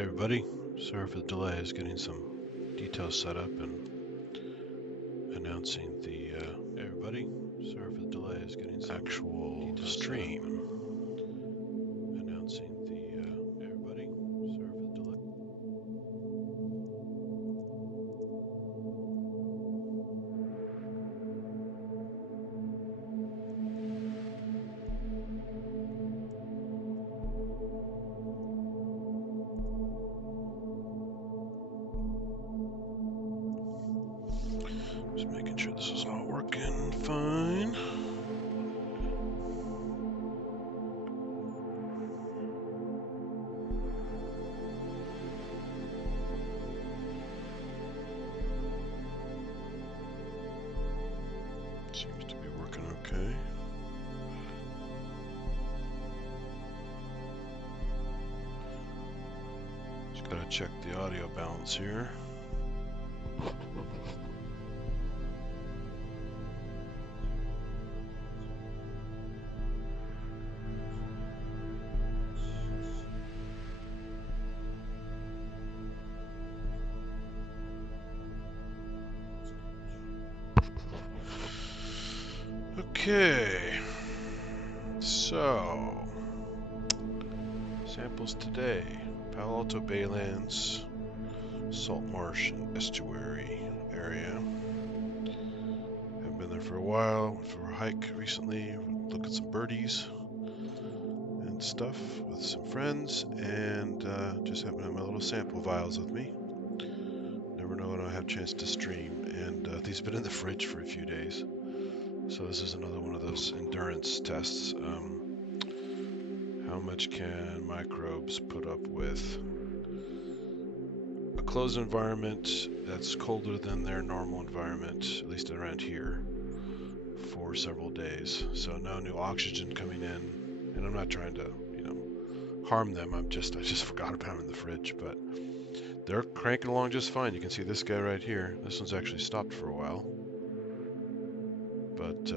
Hey everybody, sorry for the delay. I was getting some details set up and announcing the actual stream. Just making sure this is all working fine. Seems to be working okay. Just gotta check the audio balance here. Okay, so samples today: Palo Alto, Baylands, salt marsh and estuary area. Haven't been there for a while. Went for a hike recently. Look at some birdies and stuff with some friends, and just happen to have my little sample vials with me. Never know when I have a chance to stream, and these have been in the fridge for a few days. So this is another one of those endurance tests. How much can microbes put up with a closed environment that's colder than their normal environment, at least around here, for several days? So no new oxygen coming in, and I'm not trying to, harm them. I just forgot about them in the fridge, but they're cranking along just fine. You can see this guy right here. This one's actually stopped for a while, but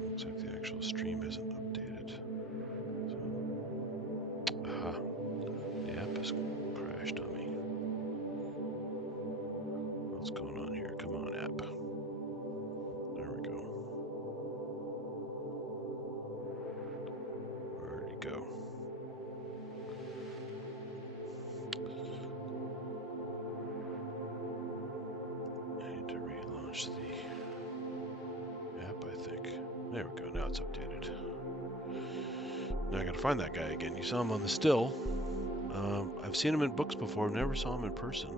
looks like the actual stream isn't updated. So, aha, the app has crashed on me. What's going on here? Come on, app. There we go. Where'd it go? I need to relaunch the app, I think. There we go. Now it's updated. Now I gotta find that guy again. You saw him on the still. I've seen him in books before. Never saw him in person.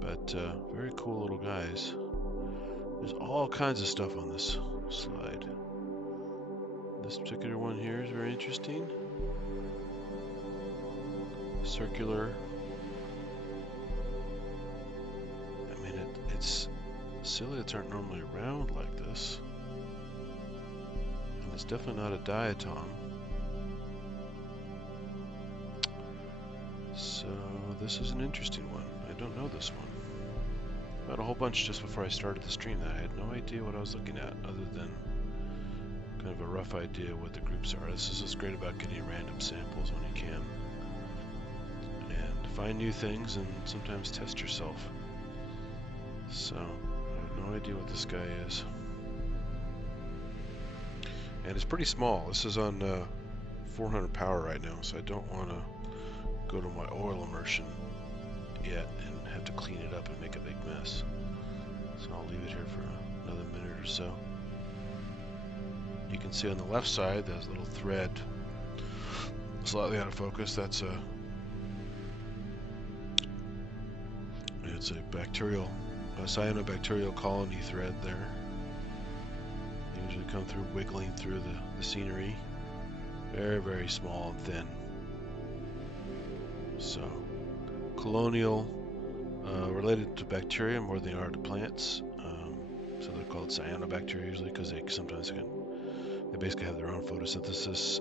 But very cool little guys. There's all kinds of stuff on this slide. This particular one here is very interesting. Circular. I mean, it's ciliates aren't normally round like this. And it's definitely not a diatom. So this is an interesting one. I don't know this one. I had a whole bunch just before I started the stream that I had no idea what I was looking at, other than kind of a rough idea what the groups are. This is what's great about getting random samples when you can. And find new things and sometimes test yourself. So, I have no idea what this guy is. And it's pretty small. This is on 400 power right now, so I don't want to go to my oil immersion yet and have to clean it up and make a big mess. So I'll leave it here for another minute or so. You can see on the left side there's a little thread slightly out of focus. That's it's a bacterial, cyanobacterial colony thread there. They usually come through wiggling through the scenery. Very, very small and thin. So, colonial, related to bacteria more than they are to plants. So they're called cyanobacteria usually because they basically have their own photosynthesis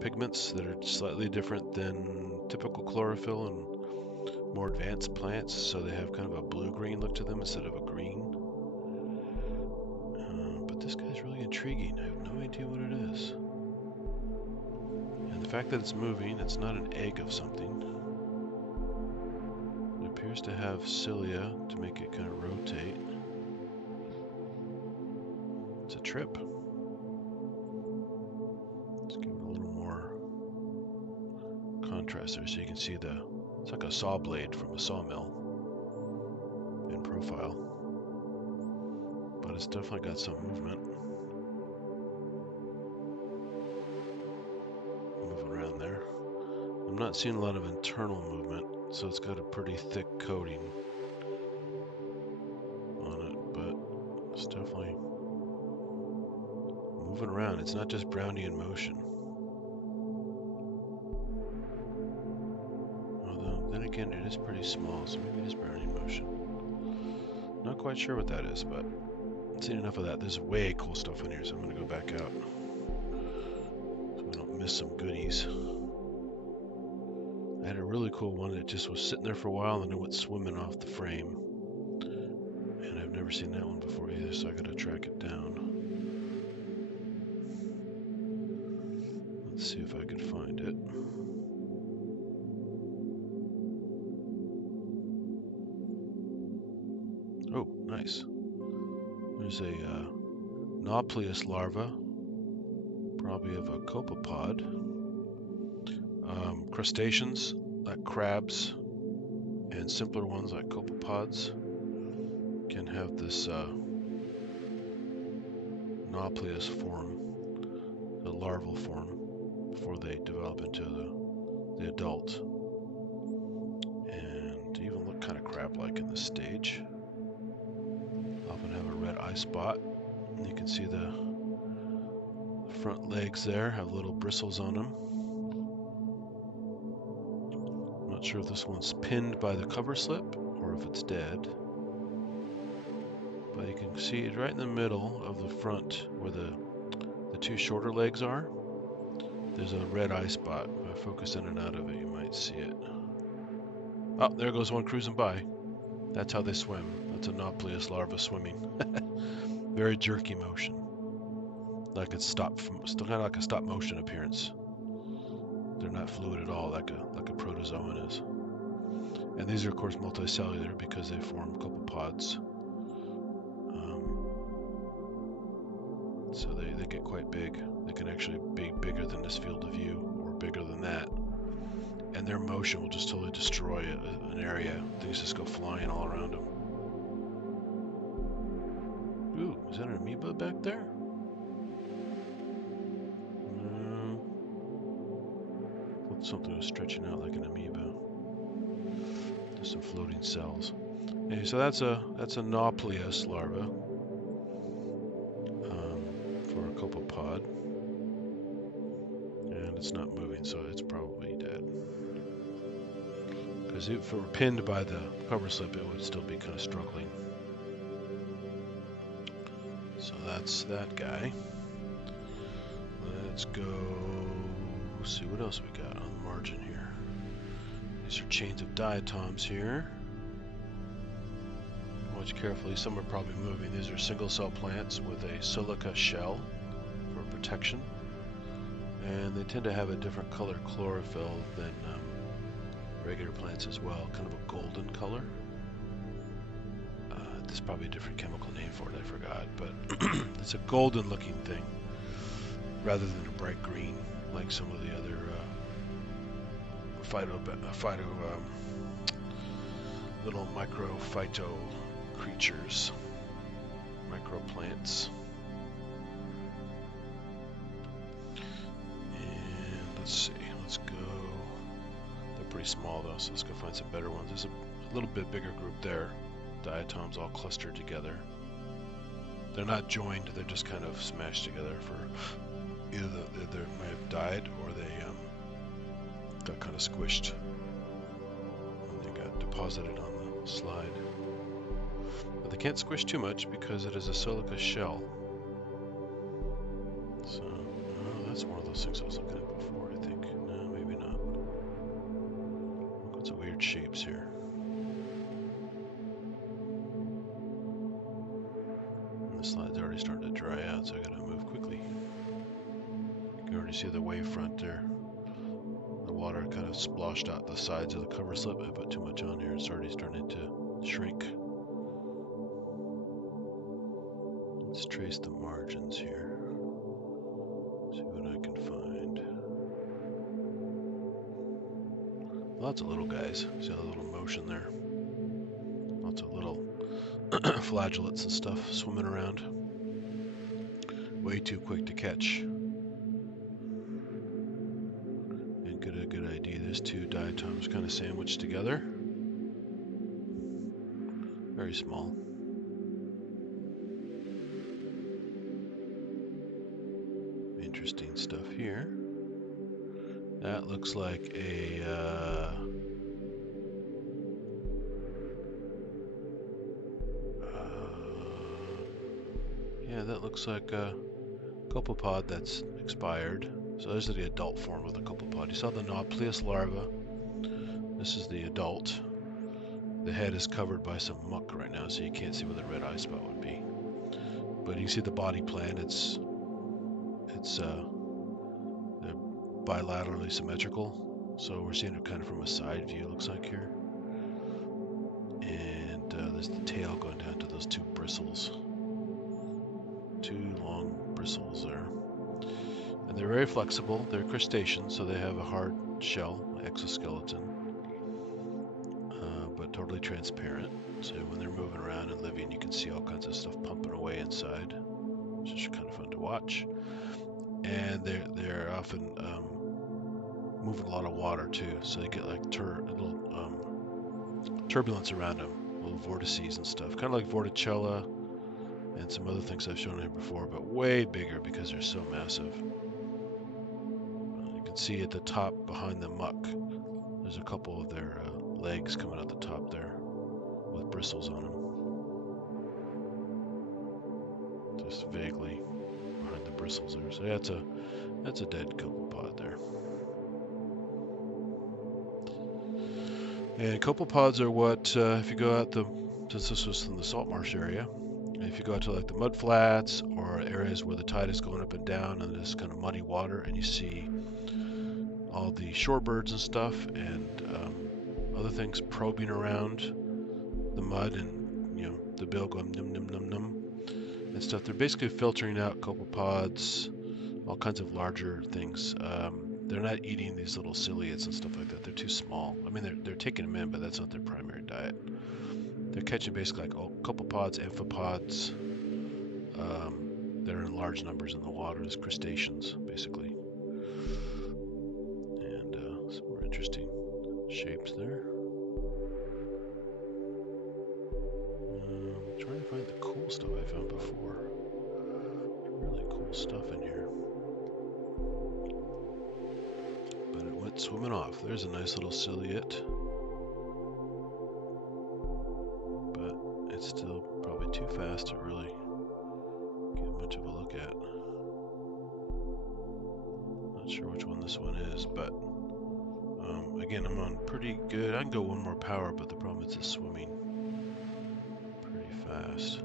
pigments that are slightly different than typical chlorophyll and more advanced plants. So they have kind of a blue-green look to them instead of a green. But this guy's really intriguing. I have no idea what it is. And the fact that it's moving, it's not an egg of something. It appears to have cilia to make it kind of rotate. It's a trip. Let's give it a little more contrast there so you can see it's like a saw blade from a sawmill in profile. But it's definitely got some movement. Moving around there. I'm not seeing a lot of internal movement, so it's got a pretty thick coating on it, but it's definitely moving around. It's not just Brownian motion. Although, then again, it is pretty small, so maybe it is Brownian motion. Not quite sure what that is, but I've seen enough of that. There's way cool stuff in here, so I'm going to go back out so we don't miss some goodies. I had a really cool one that just was sitting there for a while and then it went swimming off the frame. And I've never seen that one before either, so I got to track it down. Let's see if I can find it. Oh, nice. There's a Nauplius larva, probably of a copepod. Crustaceans, like crabs, and simpler ones like copepods can have this Nauplius form, the larval form, before they develop into the adult. And even look kind of crab-like in this stage. Often have a red eye spot. And you can see the front legs there have little bristles on them. I'm not sure if this one's pinned by the cover slip or if it's dead. But you can see it right in the middle of the front where the two shorter legs are. There's a red eye spot. If I focus in and out of it, you might see it. Oh, there goes one cruising by. That's how they swim. That's a Nauplius larva swimming. Very jerky motion. Like it's still kind of like a stop motion appearance. They're not fluid at all, like a protozoan is. And these are of course multicellular because they form copepods. So they get quite big. They can actually be bigger than this field of view or bigger than that. And their motion will just totally destroy an area. Things just go flying all around them. Ooh, is that an amoeba back there? No. Looked something was stretching out like an amoeba. Just some floating cells. Anyway, so that's a Nauplius larva for a copepod. And it's not moving, so it's probably dead. Because if it were pinned by the cover slip, it would still be kind of struggling. So that's that guy. Let's go see what else we got on the margin here. These are chains of diatoms here. Watch carefully, some are probably moving. These are single cell plants with a silica shell for protection. And they tend to have a different color chlorophyll than regular plants as well, kind of a golden color. There's probably a different chemical name for it, I forgot, but it's a golden looking thing rather than a bright green like some of the other little microphyto creatures, microplants. And let's see, let's go. They're pretty small though, so let's go find some better ones. There's a little bit bigger group there. Diatoms all clustered together. They're not joined, they're just kind of smashed together for either they might have died or they got kind of squished and they got deposited on the slide. But they can't squish too much because it is a silica shell. So, oh, that's one of those things I was looking at before, I think. No, maybe not. Look at some weird shapes here. And the slide's already starting to dry out, so I gotta move quickly. You can already see the wavefront there. kind of splashed out the sides of the cover slip. I put too much on here. It's already starting to shrink. Let's trace the margins here. See what I can find. Lots of little guys. See a little motion there. Lots of little flagellates and stuff swimming around. Way too quick to catch. And get a good idea. There's two diatoms kind of sandwiched together. Very small. Interesting stuff here. That looks like a yeah, that looks like a copepod that's expired. So there's the adult form of the copepod. You saw the Nauplius larva. This is the adult. The head is covered by some muck right now, so you can't see where the red eye spot would be. But you can see the body plan. It's bilaterally symmetrical, so we're seeing it kind of from a side view, looks like here. And there's the tail going down to those two bristles. Two long bristles there. And they're very flexible. They're crustaceans, so they have a hard shell, exoskeleton, but totally transparent. So when they're moving around and living, you can see all kinds of stuff pumping away inside, which is kind of fun to watch. And they're often moving a lot of water too, so you get like little turbulence around them, little vortices and stuff, kind of like Vorticella and some other things I've shown here before, but way bigger because they're so massive. You can see at the top behind the muck, there's a couple of their legs coming out the top there with bristles on them, just vaguely behind the bristles there. So yeah, that's a dead copepod there. And copepods are what, if you go out since this was in the salt marsh area, if you go out to like the mud flats or areas where the tide is going up and down and there's kind of muddy water, and you see all the shorebirds and stuff and other things probing around the mud, and you know, the bill going num num num num and stuff. They're basically filtering out copepods, all kinds of larger things. They're not eating these little ciliates and stuff like that. They're too small. I mean, they're taking them in, but that's not their primary diet. They're catching basically like copepods, amphipods. They're in large numbers in the water as crustaceans, basically. And some more interesting shapes there. I'm trying to find the cool stuff I found before. Really cool stuff in here. But it went swimming off. There's a nice little ciliate. But it's still probably too fast to really get much of a look at. Not sure which one this one is, but again, I'm on pretty good. I can go one more power, but the problem is it's swimming pretty fast.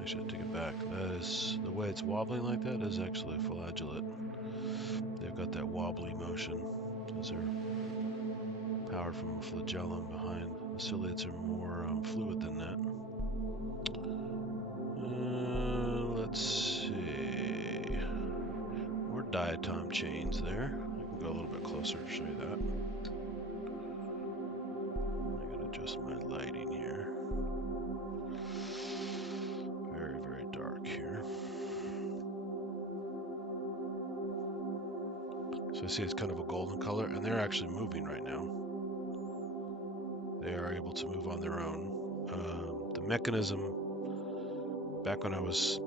Actually, I take it back. That is, the way it's wobbling like that is actually a flagellate. They've got that wobbly motion. Those are powered from a flagellum behind. The ciliates are more fluid than that. Let's see. More diatom chains there. I can go a little bit closer to show you that. I gotta adjust my lighting here. Very, very dark here. So I see it's kind of a golden color, and they're actually moving right now. They are able to move on their own. The mechanism, back when I was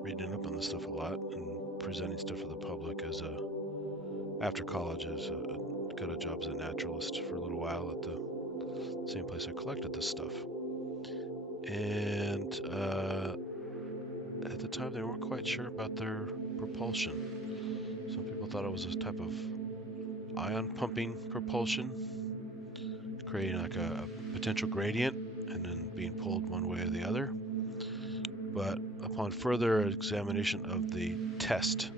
reading up on this stuff a lot and presenting stuff to the public as after college, got a job as a naturalist for a little while at the same place I collected this stuff. And at the time, they weren't quite sure about their propulsion. Some people thought it was a type of ion pumping propulsion, creating like a potential gradient and then being pulled one way or the other. But upon further examination of the test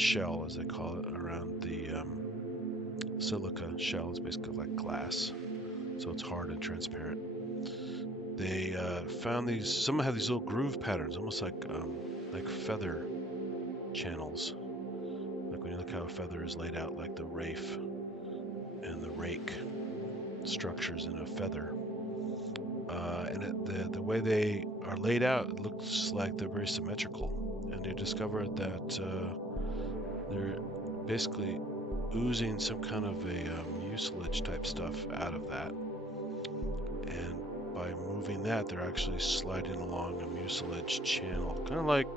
shell, as they call it, around the silica shell. It's basically like glass, so it's hard and transparent. They found these. Some have these little groove patterns, almost like feather channels. Like when you look how a feather is laid out, like the rafe and the rake structures in a feather. And the way they are laid out, it looks like they're very symmetrical. And they discovered that they're basically oozing some kind of a mucilage type stuff out of that. And by moving that, they're actually sliding along a mucilage channel. Kind of like,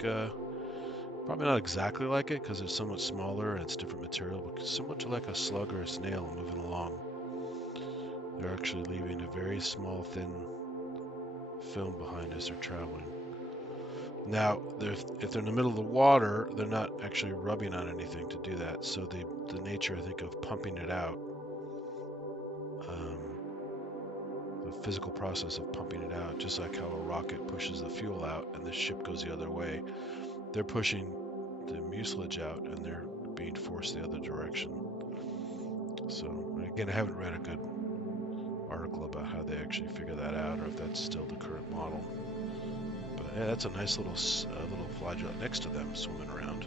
probably not exactly like it because it's somewhat smaller and it's different material, but somewhat to like a slug or a snail moving along. They're actually leaving a very small, thin film behind as they're traveling. Now, if they're in the middle of the water, they're not actually rubbing on anything to do that. So the nature, I think, of pumping it out, the physical process of pumping it out, just like how a rocket pushes the fuel out and the ship goes the other way, they're pushing the mucilage out and they're being forced the other direction. So, again, I haven't read a good article about how they actually figure that out or if that's still the current model. But yeah, that's a nice little flagellum next to them swimming around.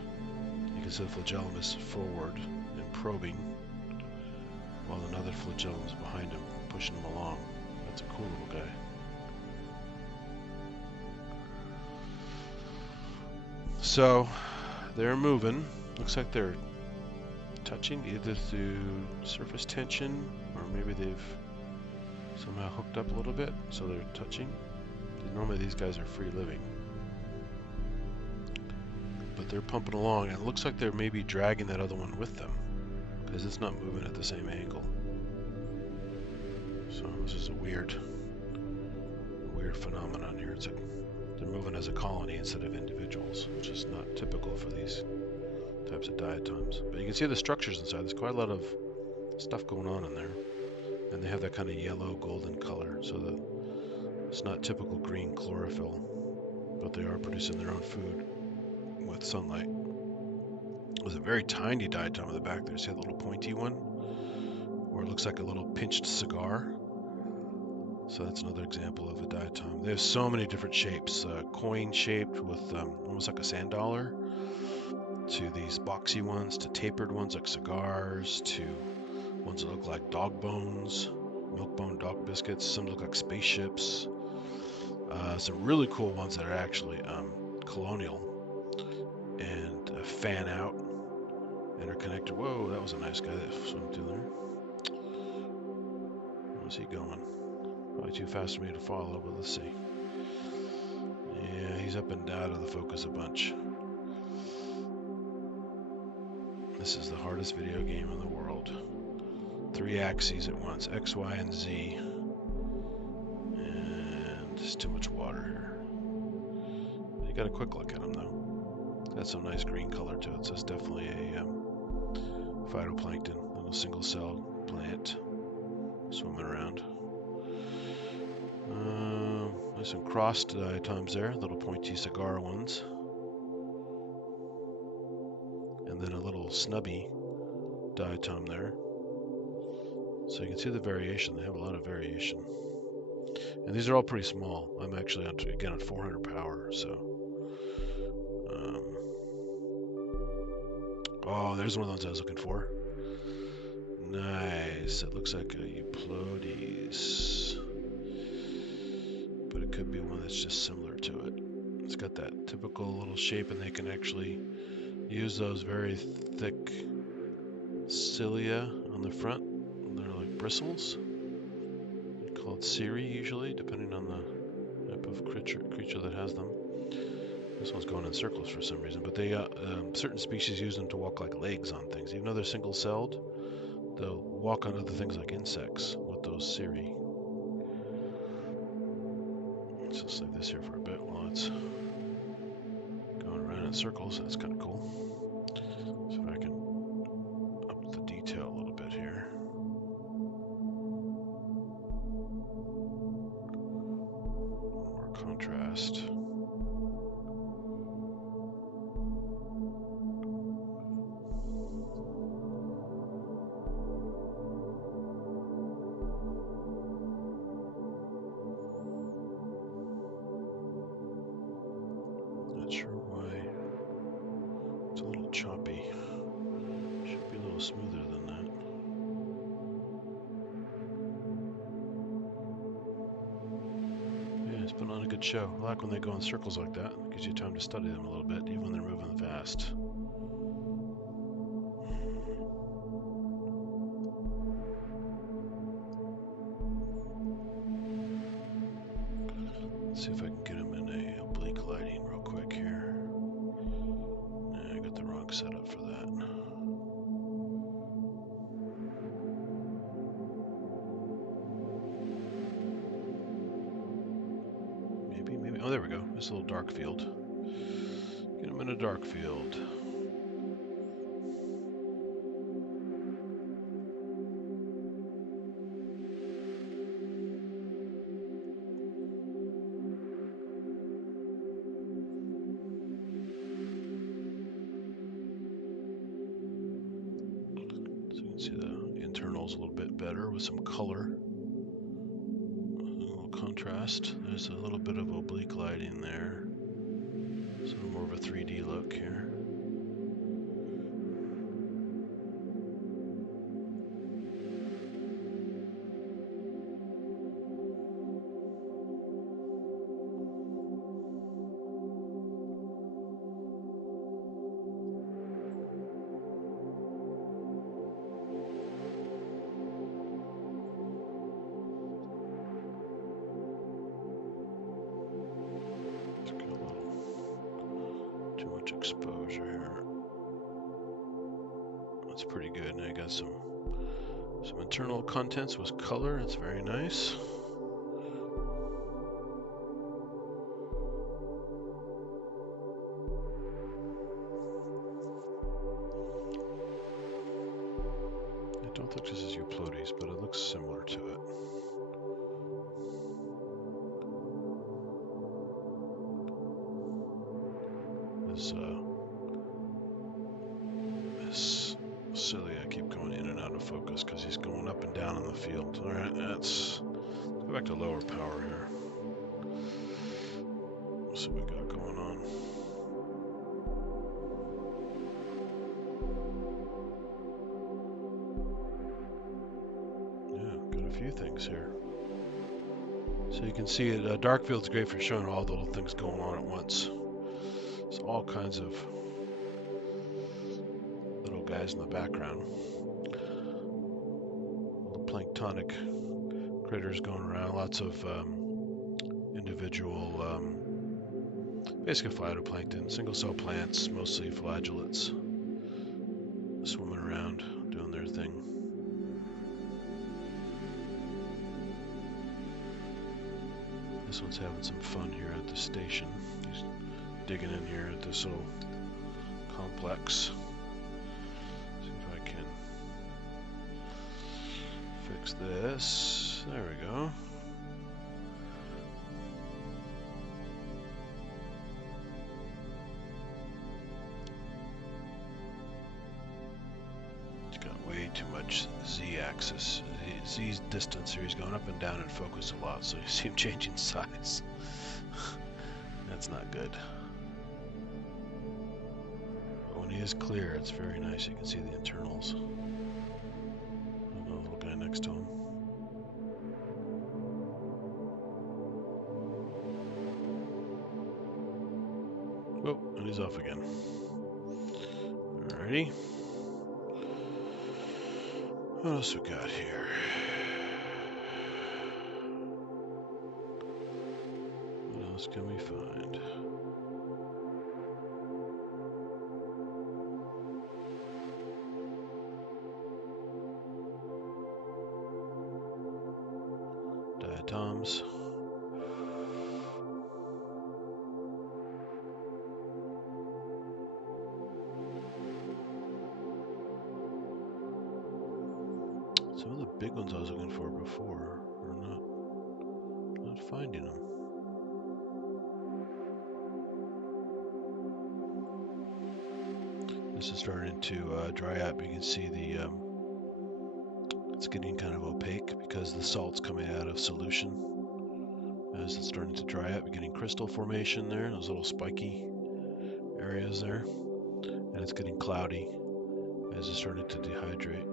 You can see the flagellum is forward and probing, while another flagellum is behind him, pushing him along. That's a cool little guy. So they're moving. Looks like they're touching either through surface tension or maybe they've somehow hooked up a little bit, so they're touching. Normally these guys are free living, but they're pumping along, and it looks like they're maybe dragging that other one with them because it's not moving at the same angle. So this is a weird phenomenon here. It's they're moving as a colony instead of individuals, which is not typical for these types of diatoms. But you can see the structures inside. There's quite a lot of stuff going on in there, and they have that kind of yellow golden color, so it's not typical green chlorophyll, but they are producing their own food with sunlight. There's a very tiny diatom in the back there. See that little pointy one, where it looks like a little pinched cigar? So that's another example of a diatom. They have so many different shapes, coin shaped with almost like a sand dollar, to these boxy ones, to tapered ones like cigars, to ones that look like dog bones, milk bone dog biscuits. Some look like spaceships. Some really cool ones that are actually colonial and fan out and are connected. Whoa, that was a nice guy that swam through there. Where's he going? Probably too fast for me to follow, but let's see. Yeah, he's up and out of the focus a bunch. This is the hardest video game in the world. 3 axes at once, X, Y, and Z. And there's too much water here. You got a quick look at him though. Got some nice green color to it, so it's definitely a phytoplankton, little single-celled plant swimming around. There's some crossed diatoms there, little pointy cigar ones. And then a little snubby diatom there. So you can see the variation. They have a lot of variation. And these are all pretty small. I'm actually, again, at 400 power, so. Oh, there's one of those I was looking for. Nice. It looks like a Euplodes. But it could be one that's just similar to it. It's got that typical little shape, and they can actually use those very thick cilia on the front. They're like bristles. They're called cirri usually, depending on the type of creature that has them. This one's going in circles for some reason, but they certain species use them to walk like legs on things. Even though they're single-celled, they'll walk on other things like insects with those cirri. Let's just leave this here for a bit while it's going around in circles. That's kind of cool. So if I can up the detail a little bit here. More contrast. putting on a good show. I like when they go in circles like that. It gives you time to study them a little bit, even when they're moving fast. Let's see if I can get them in a oblique lighting real quick here. Yeah, I got the wrong setup for that. Maybe. Oh, there we go. This little dark field. Get them in a dark field. So you can see the internals a little bit better with some color. A little contrast. There's a little bit of oblique lighting there. So more of a 3D look here. Too much exposure here. That's pretty good. And I got some internal contents with color. That's very nice. I don't think this is Euplotes, but it looks similar to it. This silly, I keep going in and out of focus because he's going up and down in the field. All right, let's go back to lower power here. See what we got going on. Yeah, got a few things here. So you can see it. Dark field's great for showing all the little things going on at once. So all kinds of little guys in the background. Little planktonic critters going around. Lots of individual, basically phytoplankton, single cell plants, mostly flagellates, swimming around, doing their thing. This one's having some fun here at the station. He's digging in here at this little complex. See if I can fix this. There we go. It's got way too much z-axis. Z distance here. He's going up and down in focus a lot, so you see him changing size. That's not good. But when he is clear, it's very nice. You can see the internals. And the little guy next to him. Oh, and he's off again. Alrighty. What else we got here? What else can we find? Diatoms. Some of the big ones I was looking for before are not finding them. This is starting to dry out. You can see the it's getting kind of opaque because the salt's coming out of solution. As it's starting to dry out, we're getting crystal formation there, those little spiky areas there, and it's getting cloudy as it's starting to dehydrate.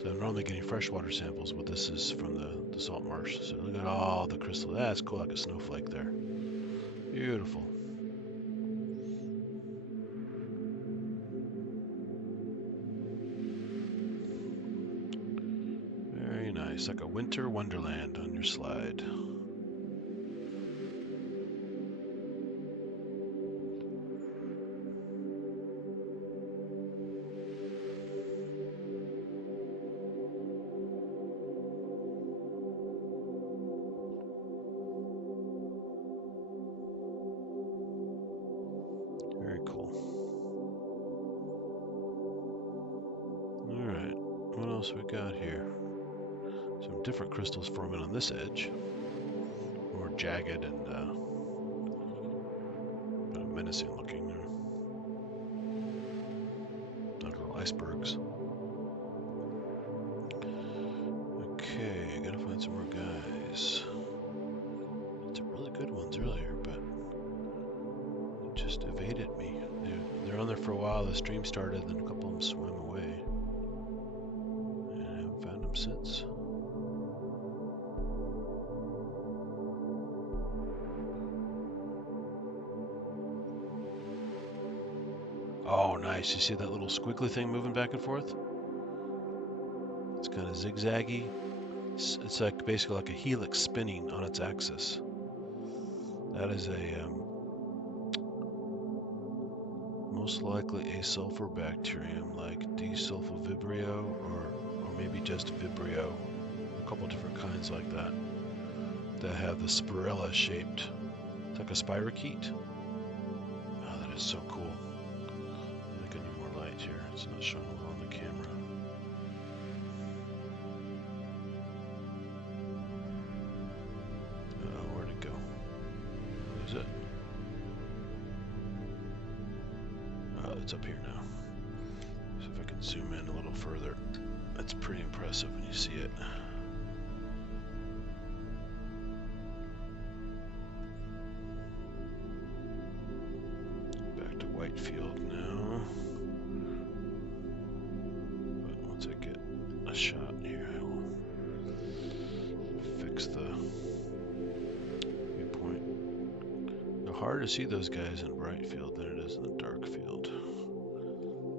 So I'm normally getting freshwater samples, but this is from the salt marsh. So look at all the crystal. That's cool, like a snowflake there. Beautiful. Very nice, like a winter wonderland on your slide. Very cool. All right, what else we got here? Some different crystals forming on this edge. More jagged and kind of menacing looking. Like little icebergs. Okay, gotta find some more guys. Had some really good ones earlier, but it just evaded me. They're on there for a while. The stream started, then a couple of them swam away. And I haven't found them since. Oh, nice. You see that little squiggly thing moving back and forth? It's kind of zigzaggy. It's like basically like a helix spinning on its axis. That is a most likely a sulfur bacterium like desulfovibrio or maybe just vibrio. A couple different kinds like that have the spirilla shaped. It's like a spirochete. Oh, that is so cool. I think I need more light here. It's not showing well on the camera. Where'd it go? What is it? Oh, it's up here now. So if I can zoom in a little further, that's pretty impressive when you see it. Back to Whitefield now. But once I get a shot here, I will fix the viewpoint. It's harder to see those guys in bright field than it is in the dark field.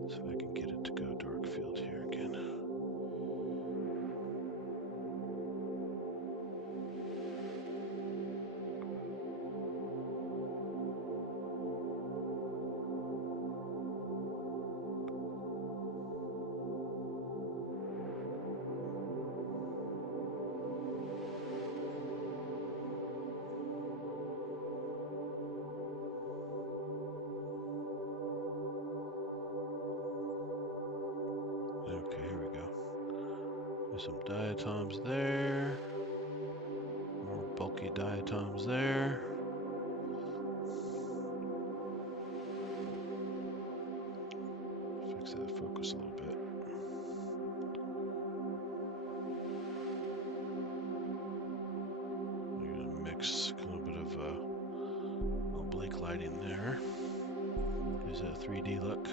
So if I can get it to go dark field here again. Okay, here we go. There's some diatoms there. More bulky diatoms there. Fix that focus a little bit. We're gonna mix a little bit of oblique lighting there. Gives that 3D look.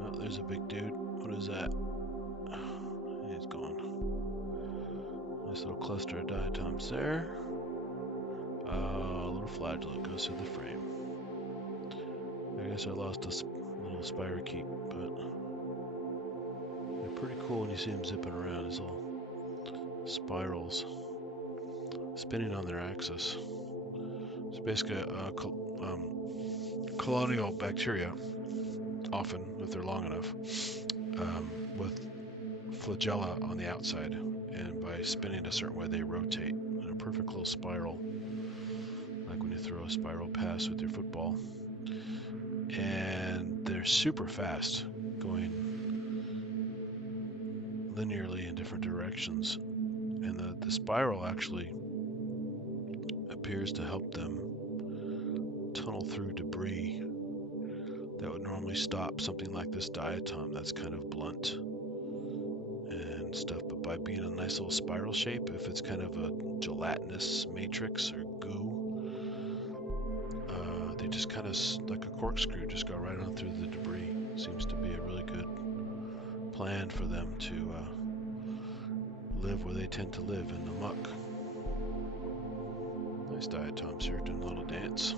Oh, there's a big dude. What is that? He's gone. Nice little cluster of diatoms there. A little flagellate goes through the frame. I guess I lost a little spirochete, but they're pretty cool when you see them zipping around. These little spirals spinning on their axis. It's basically a colonial bacteria, often if they're long enough, with flagella on the outside, and by spinning a certain way they rotate in a perfect little spiral, like when you throw a spiral pass with your football. And they're super fast, going linearly in different directions, and the spiral actually appears to help them tunnel through debris that would normally stop something like this diatom that's kind of blunt and stuff. But by being a nice little spiral shape, if it's kind of a gelatinous matrix or goo, they just kind of like a corkscrew just go right on through the debris. Seems to be a really good plan for them to live where they tend to live, in the muck. Nice diatoms here doing a little dance.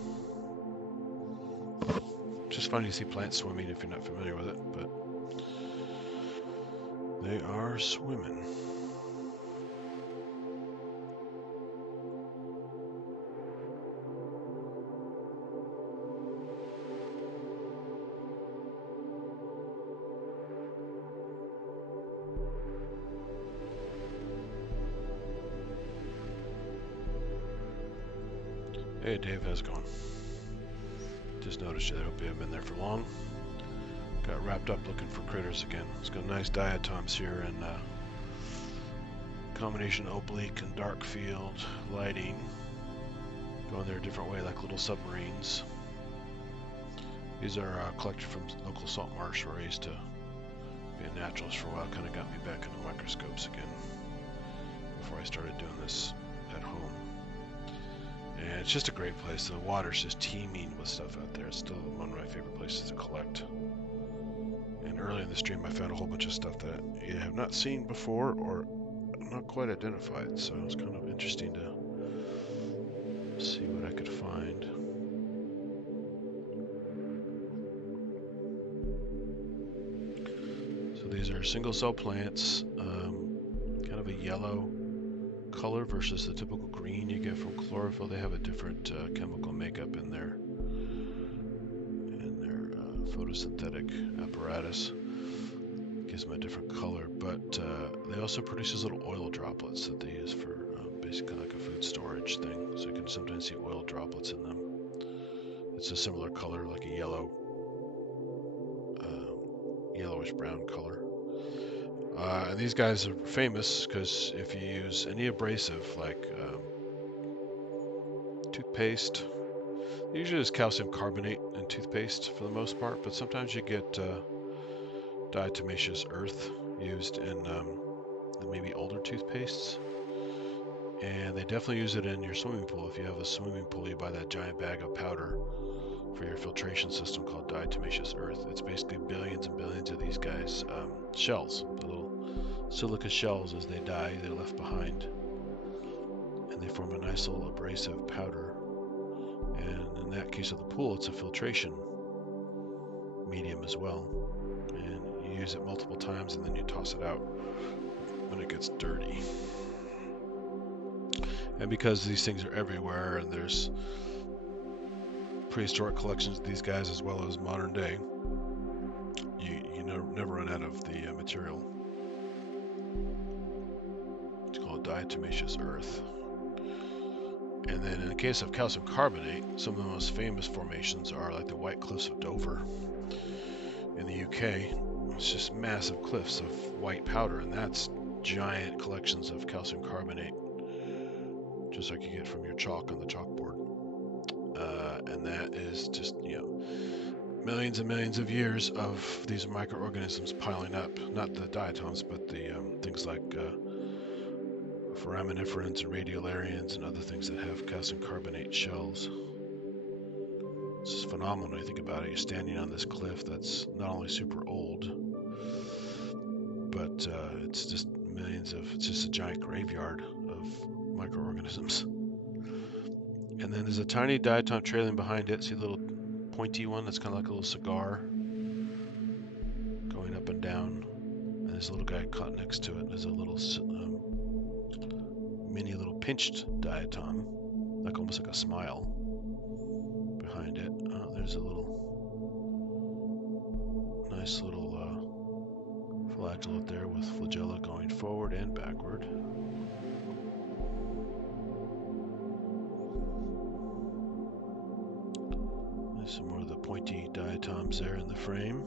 Just funny to see plants swimming if you're not familiar with it, but they are swimming. Hey Dave, how's it going? Just noticed you there. Hope you haven't been there for long. Got wrapped up looking for critters again. It's got nice diatoms here, and combination oblique and dark field lighting. Going there a different way, like little submarines. These are collected from local salt marsh where I used to be a naturalist for a while. Kind of got me back into microscopes again before I started doing this at home. And it's just a great place. The water's just teeming with stuff out there. It's still one of my favorite places to collect. And early in the stream, I found a whole bunch of stuff that I either have not seen before or not quite identified. So it's kind of interesting to see what I could find. So these are single cell plants, kind of a yellow color versus the typical green you get from chlorophyll. They have a different chemical makeup in their photosynthetic apparatus. Gives them a different color, but they also produce these little oil droplets that they use for basically like a food storage thing. So you can sometimes see oil droplets in them. It's a similar color, like a yellow, yellowish brown color. And these guys are famous because if you use any abrasive like toothpaste, usually it's calcium carbonate in toothpaste for the most part, but sometimes you get diatomaceous earth used in maybe older toothpastes. And they definitely use it in your swimming pool. If you have a swimming pool, you buy that giant bag of powder for your filtration system called diatomaceous earth. It's basically billions and billions of these guys' shells, the little silica shells. As they die, they're left behind, and they form a nice little abrasive powder. And in that case of the pool, it's a filtration medium as well. And you use it multiple times, and then you toss it out when it gets dirty. And because these things are everywhere, and there's prehistoric collections of these guys as well as modern day, you never run out of the material. It's called diatomaceous earth. And then in the case of calcium carbonate, some of the most famous formations are like the White Cliffs of Dover in the UK. It's just massive cliffs of white powder, and that's giant collections of calcium carbonate, just like you get from your chalk on the chalkboard. And that is just, millions and millions of years of these microorganisms piling up. Not the diatoms, but the things like foraminiferans and radiolarians and other things that have calcium carbonate shells. It's just phenomenal when you think about it. You're standing on this cliff that's not only super old, but it's just it's just a giant graveyard of microorganisms. And then there's a tiny diatom trailing behind it. See a little pointy one that's kind of like a little cigar going up and down. And there's a little guy caught next to it. There's a little mini little pinched diatom, like almost like a smile behind it. There's a nice little flagellate there with flagella going forward and backward. There's some more of the pointy diatoms there in the frame.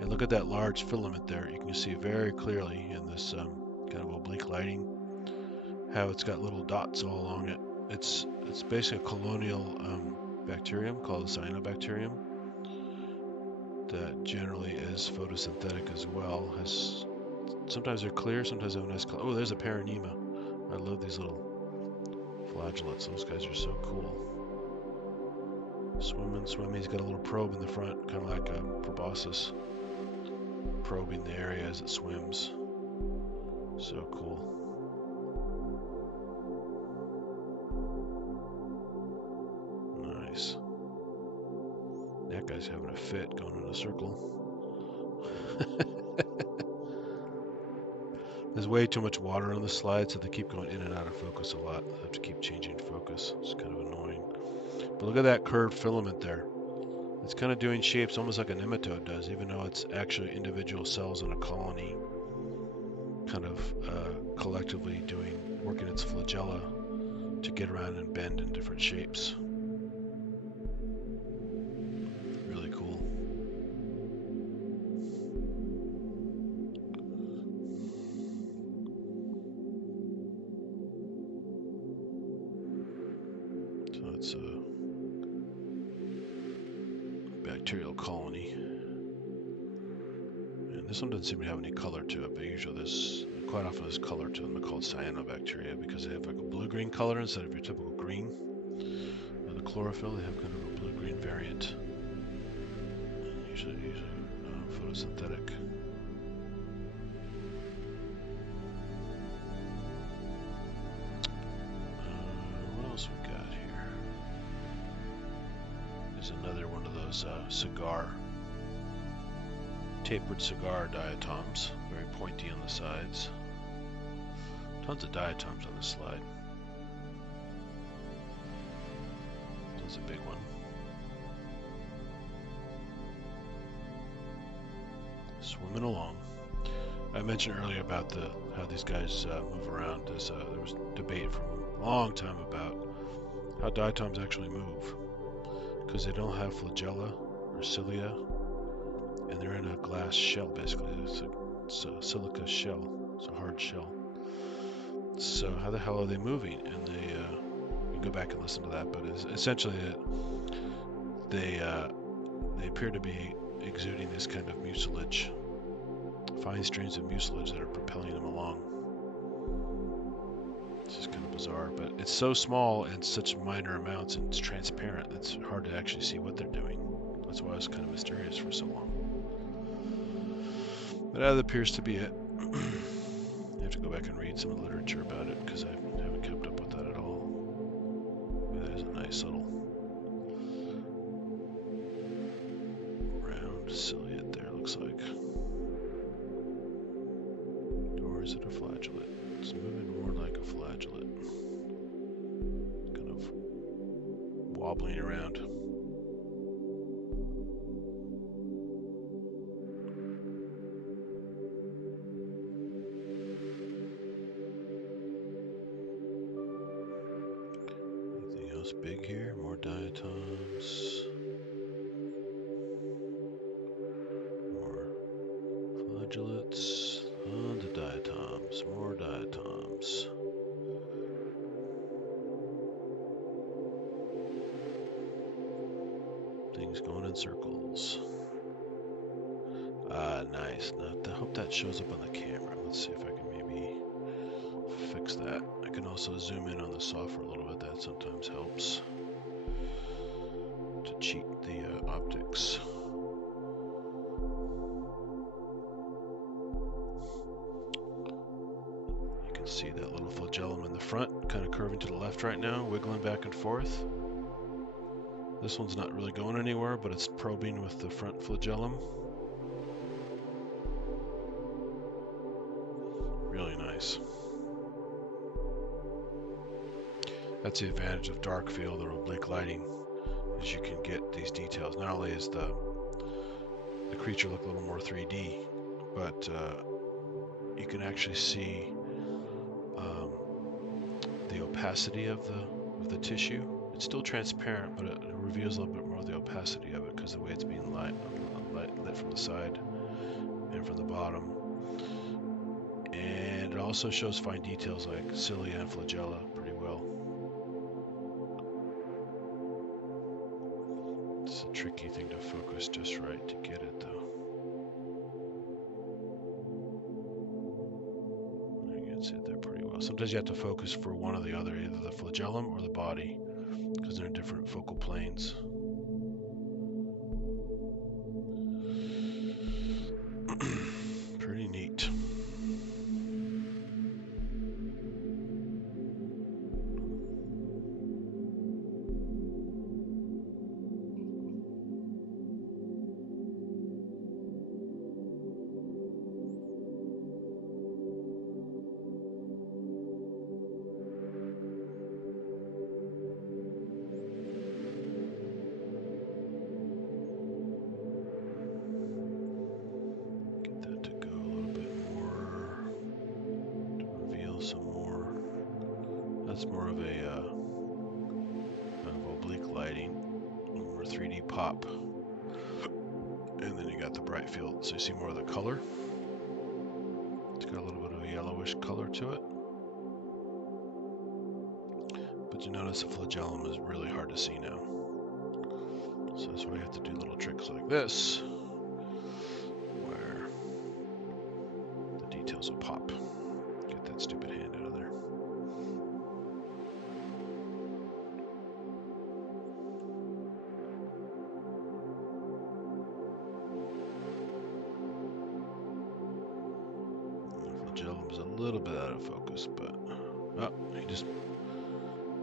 And look at that large filament there. You can see very clearly in this kind of oblique lighting how it's got little dots all along it. It's basically a colonial bacterium called cyanobacterium that generally is photosynthetic as well. Sometimes they're clear, sometimes they have a nice color. Oh, there's a paranema. I love these little flagellates. Those guys are so cool. Swimming. He's got a little probe in the front, kind of like a proboscis, probing the area as it swims. So cool. Nice. That guy's having a fit going in a circle. There's way too much water on the slide, so they keep going in and out of focus a lot. They have to keep changing focus. It's kind of annoying. But look at that curved filament there. It's kind of doing shapes almost like a nematode does, even though it's actually individual cells in a colony, kind of collectively working its flagella to get around and bend in different shapes. Really cool. So it's a bacterial colony. And this one doesn't seem to have any color to it, but usually quite often there's color to them. They're called cyanobacteria because they have like a blue-green color instead of your typical green. And the chlorophyll, they have kind of a blue-green variant. Usually photosynthetic. What else we got here? There's another one of those tapered cigar diatoms, very pointy on the sides. Tons of diatoms on this slide. That's a big one. Swimming along. I mentioned earlier about how these guys move around. There was debate for a long time about how diatoms actually move, because they don't have flagella or cilia, and they're in a glass shell basically. It's a silica shell. It's a hard shell. So how the hell are they moving? And you can go back and listen to that, but essentially they appear to be exuding this kind of mucilage, fine streams of mucilage that are propelling them along. This is kind of bizarre, but it's so small and such minor amounts, and it's transparent. It's hard to actually see what they're doing. That's why it's kind of mysterious for so long. But that appears to be it. I have to go back and read some of the literature about it because I haven't kept up with that at all. But that is a nice little round ciliate there, looks like. Or is it a flagellate? It's moving more like a flagellate. Kind of wobbling around. Big here, more diatoms, more flagellates, tons of diatoms, more diatoms. Things going in circles. Nice. I hope that shows up on the camera. Let's see if I can maybe fix that. I can also zoom in on the software a little bit. That sometimes helps to cheat the optics. You can see that little flagellum in the front, kind of curving to the left right now, wiggling back and forth. This one's not really going anywhere, but it's probing with the front flagellum. Really nice. That's the advantage of dark field or oblique lighting, is you can get these details. Not only is the creature look a little more 3D, but you can actually see the opacity of the tissue. It's still transparent, but it reveals a little bit more of the opacity of it because the way it's being lit from the side and from the bottom. And it also shows fine details like cilia and flagella pretty well. It's a tricky thing to focus just right to get it though. You can see it there pretty well. Sometimes you have to focus for one or the other, either the flagellum or the body, because they're in different focal planes. That's more of a kind of oblique lighting, more 3D pop. And then you got the bright field, so you see more of the color. It's got a little bit of a yellowish color to it. But you notice the flagellum is really hard to see now. So that's why you have to do little tricks like this, where the details will pop. Get that stupid hand out of there. Flagellum's a little bit out of focus, but oh,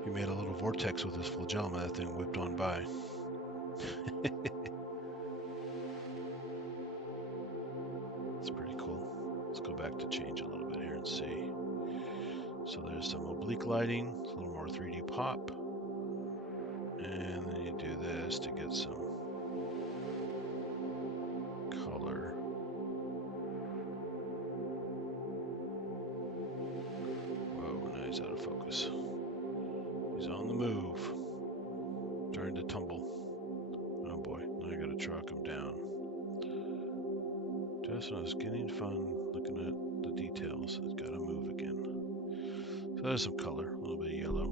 he made a little vortex with his flagellum and that thing whipped on by. It's pretty cool. Let's go back to change a little bit here and see. So there's some oblique lighting, a little more 3D pop, and then you do this to get some color. Whoa, now he's out of focus. He's on the move, trying to tumble. Oh boy, now I gotta track him down. Just when I was getting fun looking at the details, it's gotta move again. So there's some color, a little bit of yellow.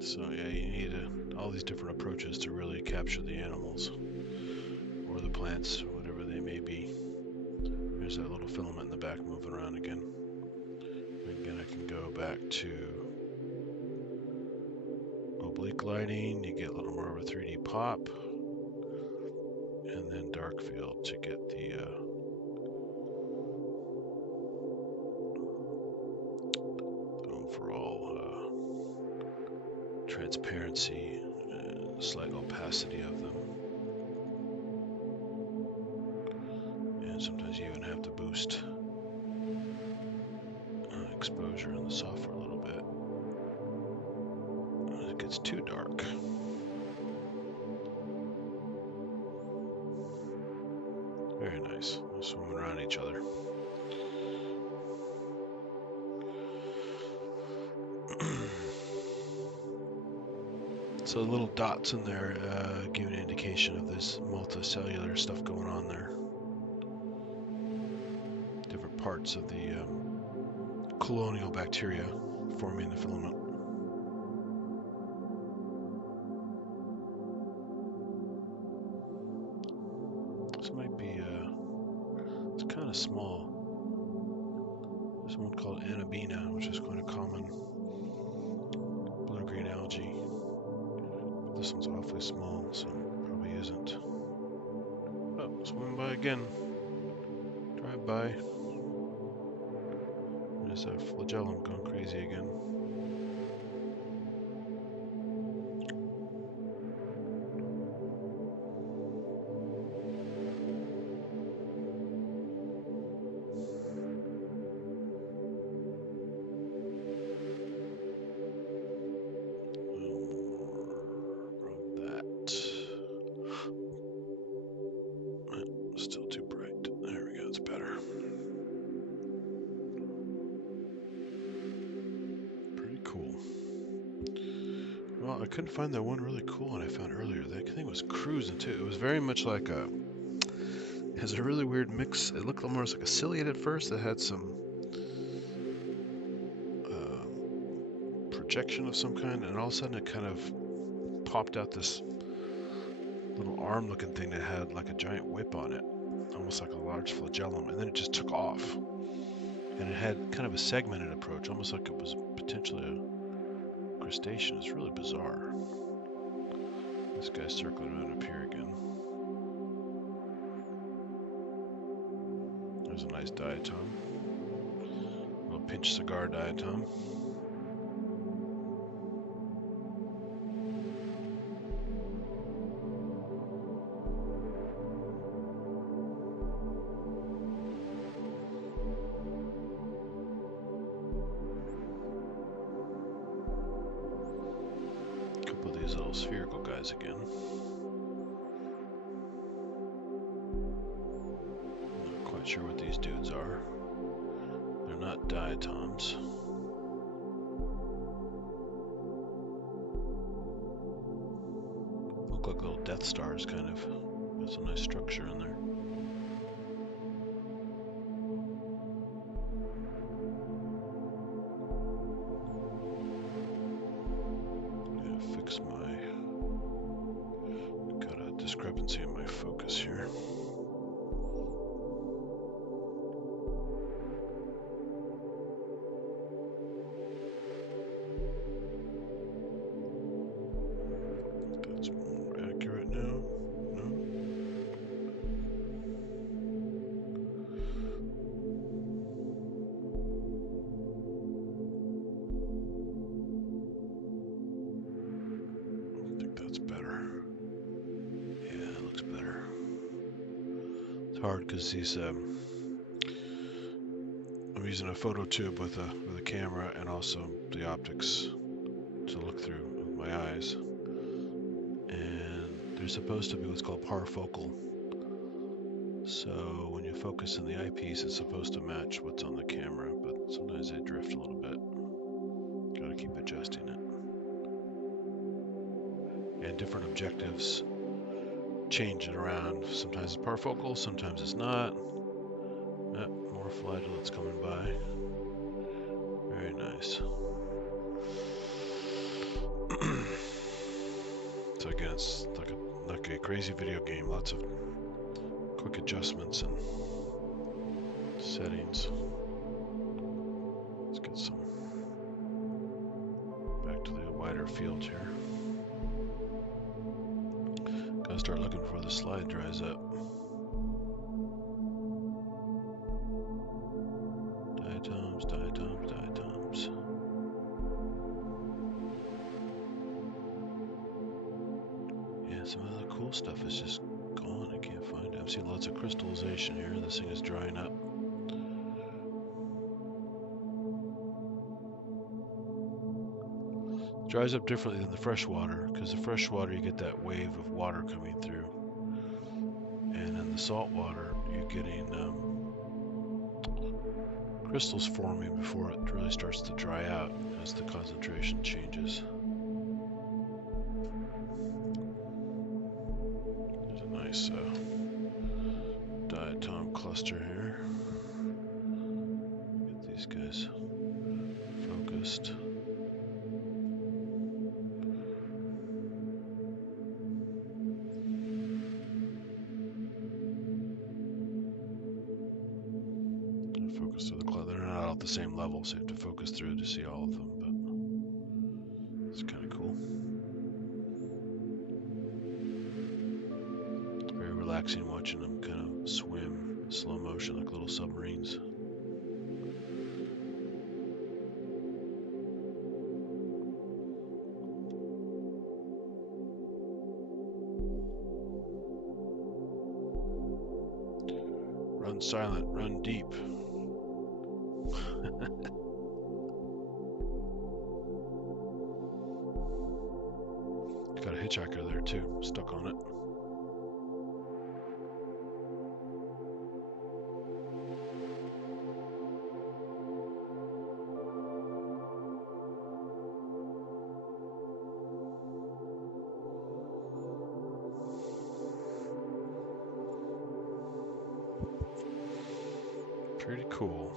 So yeah, you need all these different approaches to really capture the animals or the plants, whatever they may be. There's that little filament in the back moving around again. Again, I can go back to oblique lighting, you get a little more of a 3D pop, and then dark field to get the overall transparency and slight opacity of them. And sometimes you even have to boost exposure in the software a little bit. It gets too dark. Very nice. They're swimming around each other. So the little dots in there give an indication of this multicellular stuff going on there. Different parts of the colonial bacteria forming the filament. This might be, it's kind of small. There's one called Anabina, which is quite a common blue-green algae. But this one's awfully small, so probably isn't. Oh, swimming by again. Drive by. There's a flagellum going crazy again. Still too bright. There we go, it's better. Pretty cool. Well, I couldn't find that one really cool one I found earlier. That thing was cruising too. It was very much like it has a really weird mix. It looked almost like a ciliate at first that had some projection of some kind, and all of a sudden it kind of popped out this little arm looking thing that had like a giant whip on it, almost like a large flagellum, and then it just took off. And it had kind of a segmented approach, almost like it was potentially a crustacean. It's really bizarre. This guy's circling around up here again. There's a nice diatom. A little pinch cigar diatom. These little spherical guys again. Not quite not sure what these dudes are. They're not diatoms. Look like little Death Stars, kind of. There's a nice structure in there. Fix my... got a discrepancy in my focus here. That's more accurate now. No? I think that's better. Yeah, it looks better. It's hard because these I'm using a photo tube with a camera and also the optics to look through with my eyes. And they're supposed to be what's called parafocal. So when you focus in the eyepiece, it's supposed to match what's on the camera, but sometimes they drift a little bit. Gotta keep adjusting it. And different objectives change it around. Sometimes it's parafocal, sometimes it's not. More flagellates coming by. Very nice. So again, it's like a crazy video game. Lots of quick adjustments and settings. Let's get some back to the wider field here. Gotta start looking before the slide dries up. Diatoms, diatoms, diatoms. Yeah, some of the cool stuff is just gone. I can't find it. I'm seeing lots of crystallization here. This thing is drying up. It dries up differently than the fresh water, because the fresh water you get that wave of water coming through. And in the salt water, you're getting crystals forming before it really starts to dry out as the concentration changes. There's a nice diatom cluster here. Get these guys focused. Focus to the cloud. They're not all at the same level, so you have to focus through to see all of them, but it's kind of cool. It's very relaxing watching them kind of swim in slow motion like little submarines. Run silent, run deep. Got a hitchhiker there too, stuck on it. Pretty cool.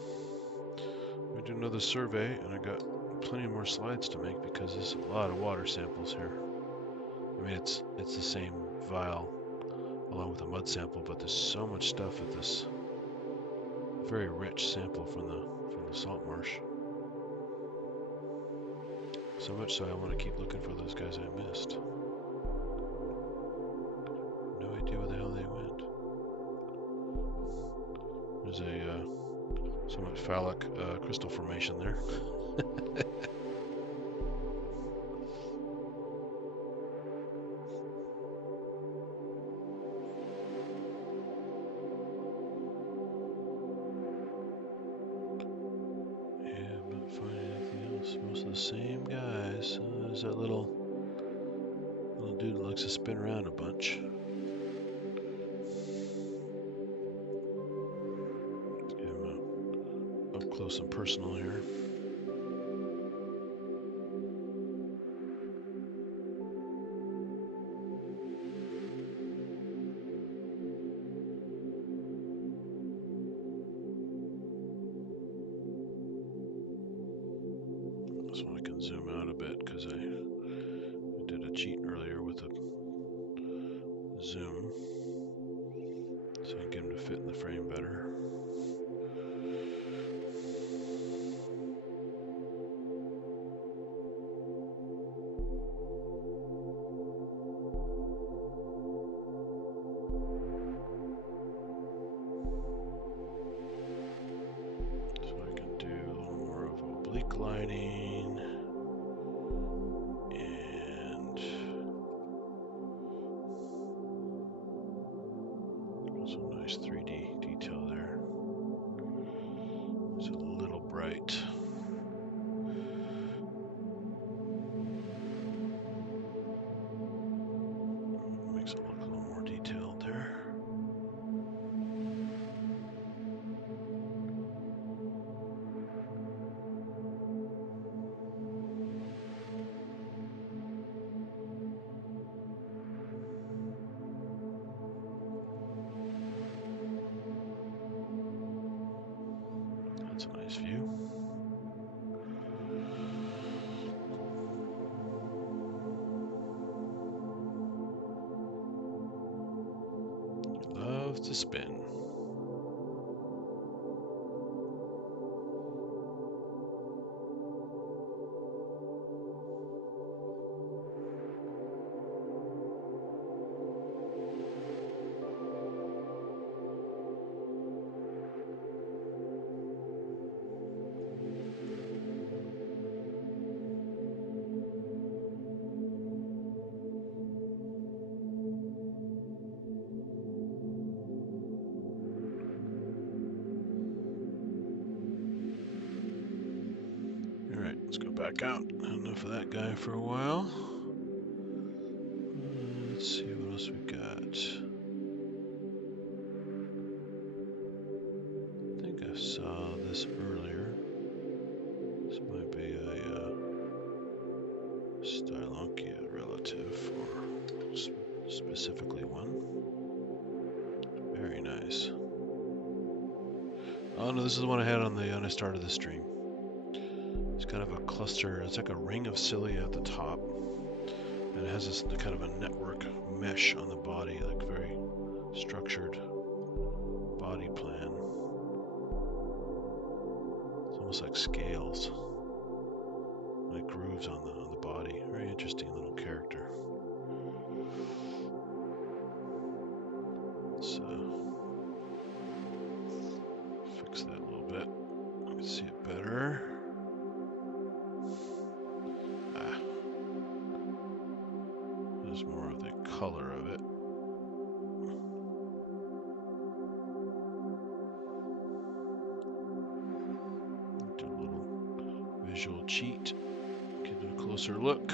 We do another survey, and I got plenty more slides to make because there's a lot of water samples here. I mean, it's the same vial along with a mud sample, but there's so much stuff at this very rich sample from the salt marsh. So much so I want to keep looking for those guys I missed. No idea where the hell they went. There's a somewhat phallic crystal formation there. Most of the same guys. There's that little dude that likes to spin around a bunch. close and personal here. This one I can zoom out a bit because I did a cheat earlier with a zoom, so I can get him to fit in the frame better. Lighting and some nice 3D detail there. It's a little bright. Makes it look a little more detailed there. That's a nice view. Loves to spin. Alright, let's go back out. Enough of that guy for a while. Let's see what else we got. I think I saw this earlier. This might be a Stylonkia relative, or specifically one. Very nice. Oh no, this is the one I had on when I started the stream. It's kind of a cluster. It's like a ring of cilia at the top, and it has this kind of a network mesh on the body, like very structured body plan. It's almost like scales, like grooves on the body. Very interesting little character. Let's fix that a little bit. I can see it better. There's more of the color of it. Do a little visual cheat. Get a closer look.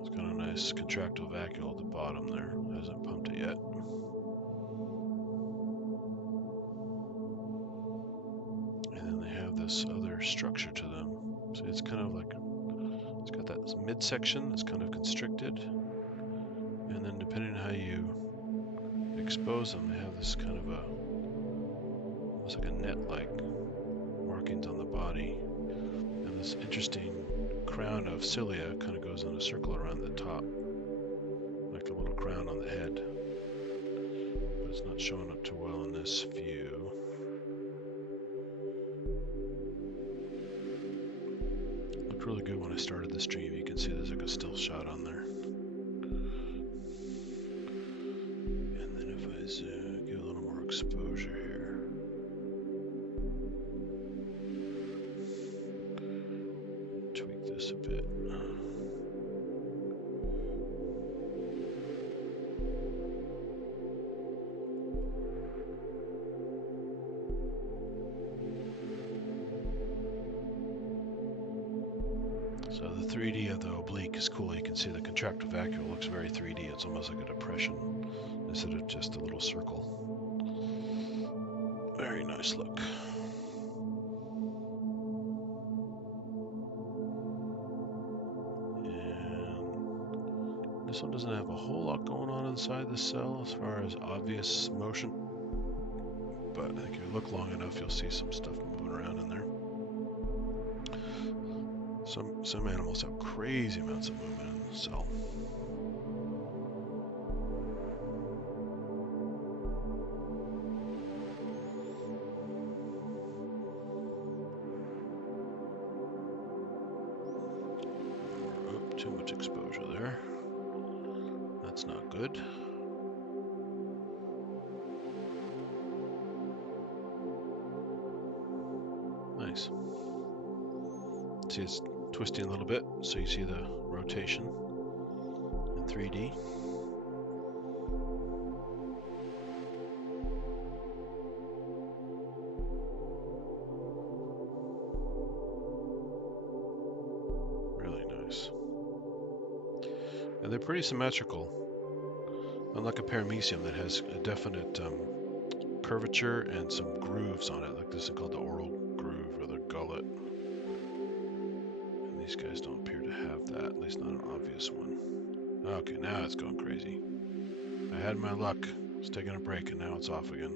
It's got a nice contractile vacuole at the bottom there. Hasn't pumped it yet. And then they have this other structure to them. So it's kind of like, it's got that midsection that's kind of constricted. And then depending on how you expose them, they have this kind of almost like a net-like markings on the body. And this interesting crown of cilia kind of goes in a circle around the top, like a little crown on the head. But it's not showing up too well in this view. Looked really good when I started the stream. You can see there's like a still shot on there. And then if I give a little more exposure here. Tweak this a bit. So the 3D of the oblique is cool. You can see the contractile vacuole looks very 3D. It's almost like a depression instead of just a little circle. Very nice look. And this one doesn't have a whole lot going on inside the cell as far as obvious motion, but I think if you look long enough, you'll see some stuff moving around in there. Some animals have crazy amounts of movement in the cell. Oh, too much exposure there. That's not good. Nice. See, it's twisting a little bit, so you see the rotation in 3D. Really nice. And they're pretty symmetrical, unlike a paramecium that has a definite curvature and some grooves on it, like this is called the oral groove or the gullet. And these guys don't appear to have that, at least not an obvious one. Okay, now it's going crazy. I had my luck. I was taking a break and now it's off again.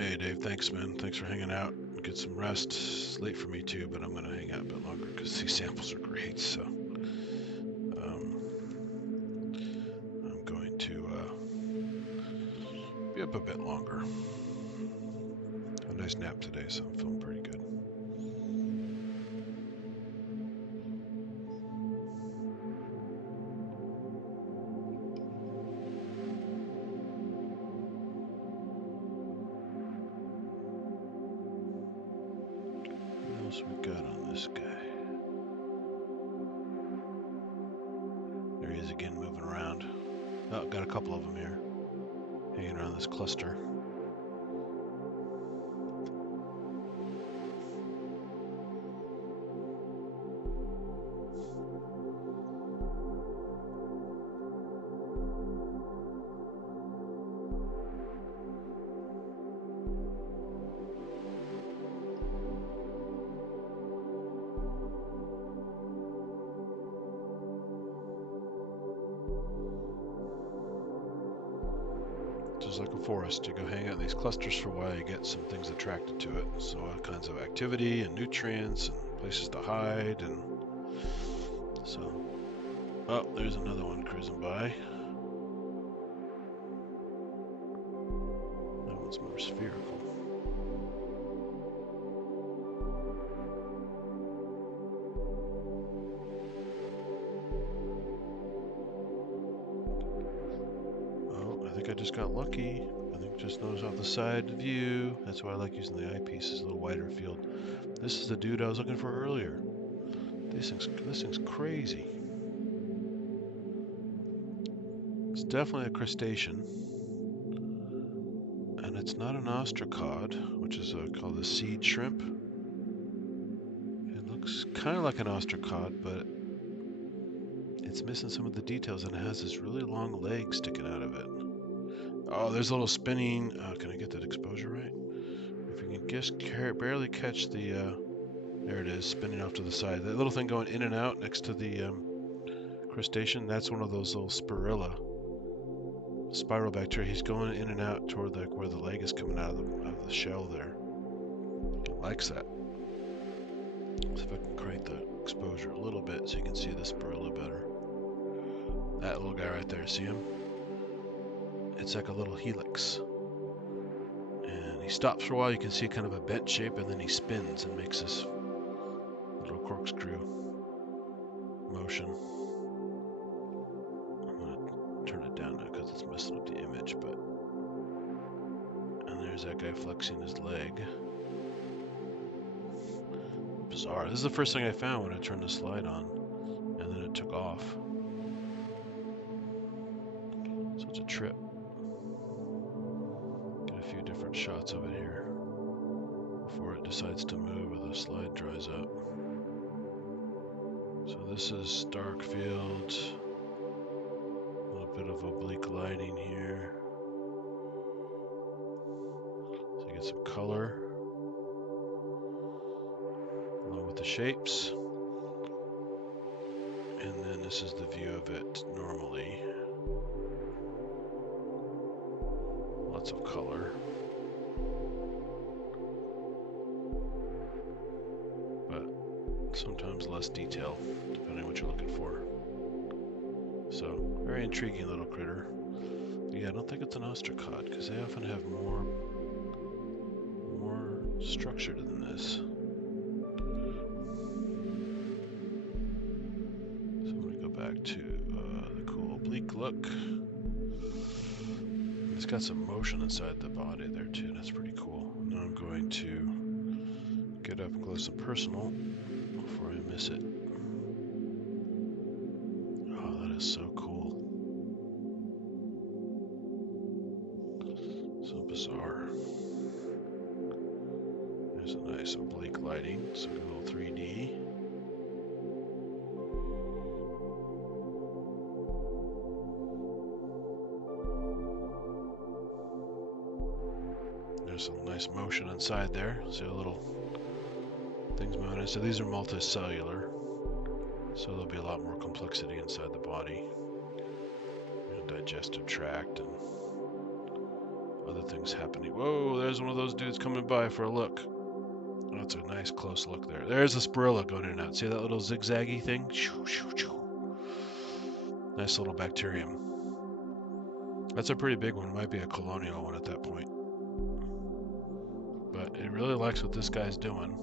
Hey Dave, thanks man. Thanks for hanging out. Get some rest. It's late for me too, but I'm going to hang out a bit longer because these samples are great. So I'm going to be up a bit longer. A nice nap today, so I'm feeling pretty good. What else we got on this guy? There he is again, moving around. Oh, got a couple of them here, hanging around this cluster. Just like a forest, you go hang out in these clusters for a while, you get some things attracted to it. So all kinds of activity and nutrients and places to hide, and so. Oh, there's another one cruising by. That one's more spherical. Oh, I think I just got lucky. I think just noticed off the side view. That's why I like using the eyepiece, it's a little wider field. This is the dude I was looking for earlier. This thing's crazy. It's definitely a crustacean. And it's not an ostracod, which is called a seed shrimp. It looks kind of like an ostracod, but it's missing some of the details, and it has this really long leg sticking out of it. Oh, there's a little spinning. Can I get that exposure right? If you can just barely catch the, there it is, spinning off to the side. That little thing going in and out next to the crustacean, that's one of those little spiral bacteria. He's going in and out toward like where the leg is coming out of the shell there. He likes that. So if I can crank the exposure a little bit so you can see the spirilla better. That little guy right there, see him? It's like a little helix. And he stops for a while, you can see kind of a bent shape, and then he spins and makes this little corkscrew motion. I'm gonna turn it down now because it's messing up the image, but... And there's that guy flexing his leg. Bizarre. This is the first thing I found when I turned the slide on, and then it took off. So it's a trip. Get a few different shots of it here before it decides to move or the slide dries up. So this is dark field. A little bit of oblique lighting here. So you get some color along with the shapes. And then this is the view of it normally. Lots of color. But sometimes less detail, depending on what you're looking for. So, very intriguing little critter. Yeah, I don't think it's an ostracod, because they often have more structure than this. So I'm going to go back to the cool oblique look. It's got some motion inside the body there too, that's pretty cool. Now I'm going to get up close and personal before I miss it. Oh, that is so cool. So bizarre. There's a nice oblique lighting, so a little 3D. There's some nice motion inside there. See a little things moving. So these are multicellular, so there'll be a lot more complexity inside the body. Digestive tract and other things happening. Whoa, there's one of those dudes coming by for a look. Oh, that's a nice close look there. There's a spirilla going in and out. See that little zigzaggy thing? Nice little bacterium. That's a pretty big one. Might be a colonial one at that point. But it really likes what this guy's doing.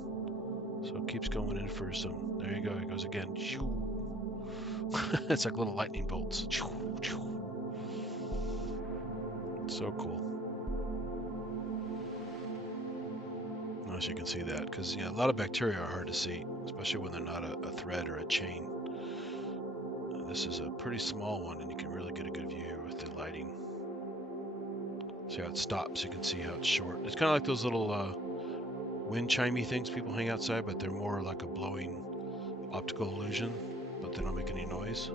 So it keeps going in for some. There you go. It goes again. It's like little lightning bolts. So cool. As you can see that, because a lot of bacteria are hard to see, especially when they're not a thread or a chain. This is a pretty small one, and you can really get a good view here with the lighting. See how it stops? You can see how it's short. It's kind of like those little wind chimey things people hang outside, but they're more like a blowing optical illusion, but they don't make any noise.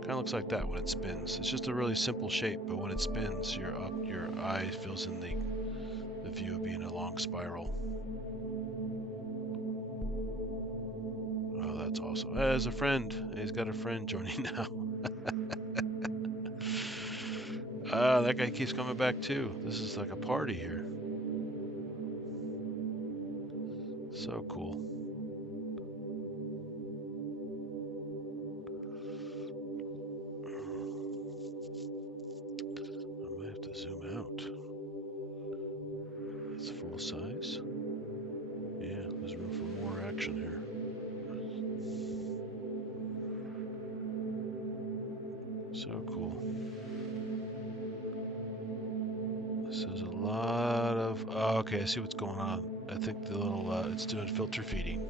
Kind of looks like that when it spins. It's just a really simple shape, but when it spins, your eye fills in the view of being a long spiral. Oh, that's awesome. There's a friend. He's got a friend joining now. That guy keeps coming back too. This is like a party here. So cool. I might have to zoom out. It's full size. Yeah, there's room for more action here. So cool. This is a lot of... Oh, okay, I see what's going on. I think the little... it's doing filter feeding.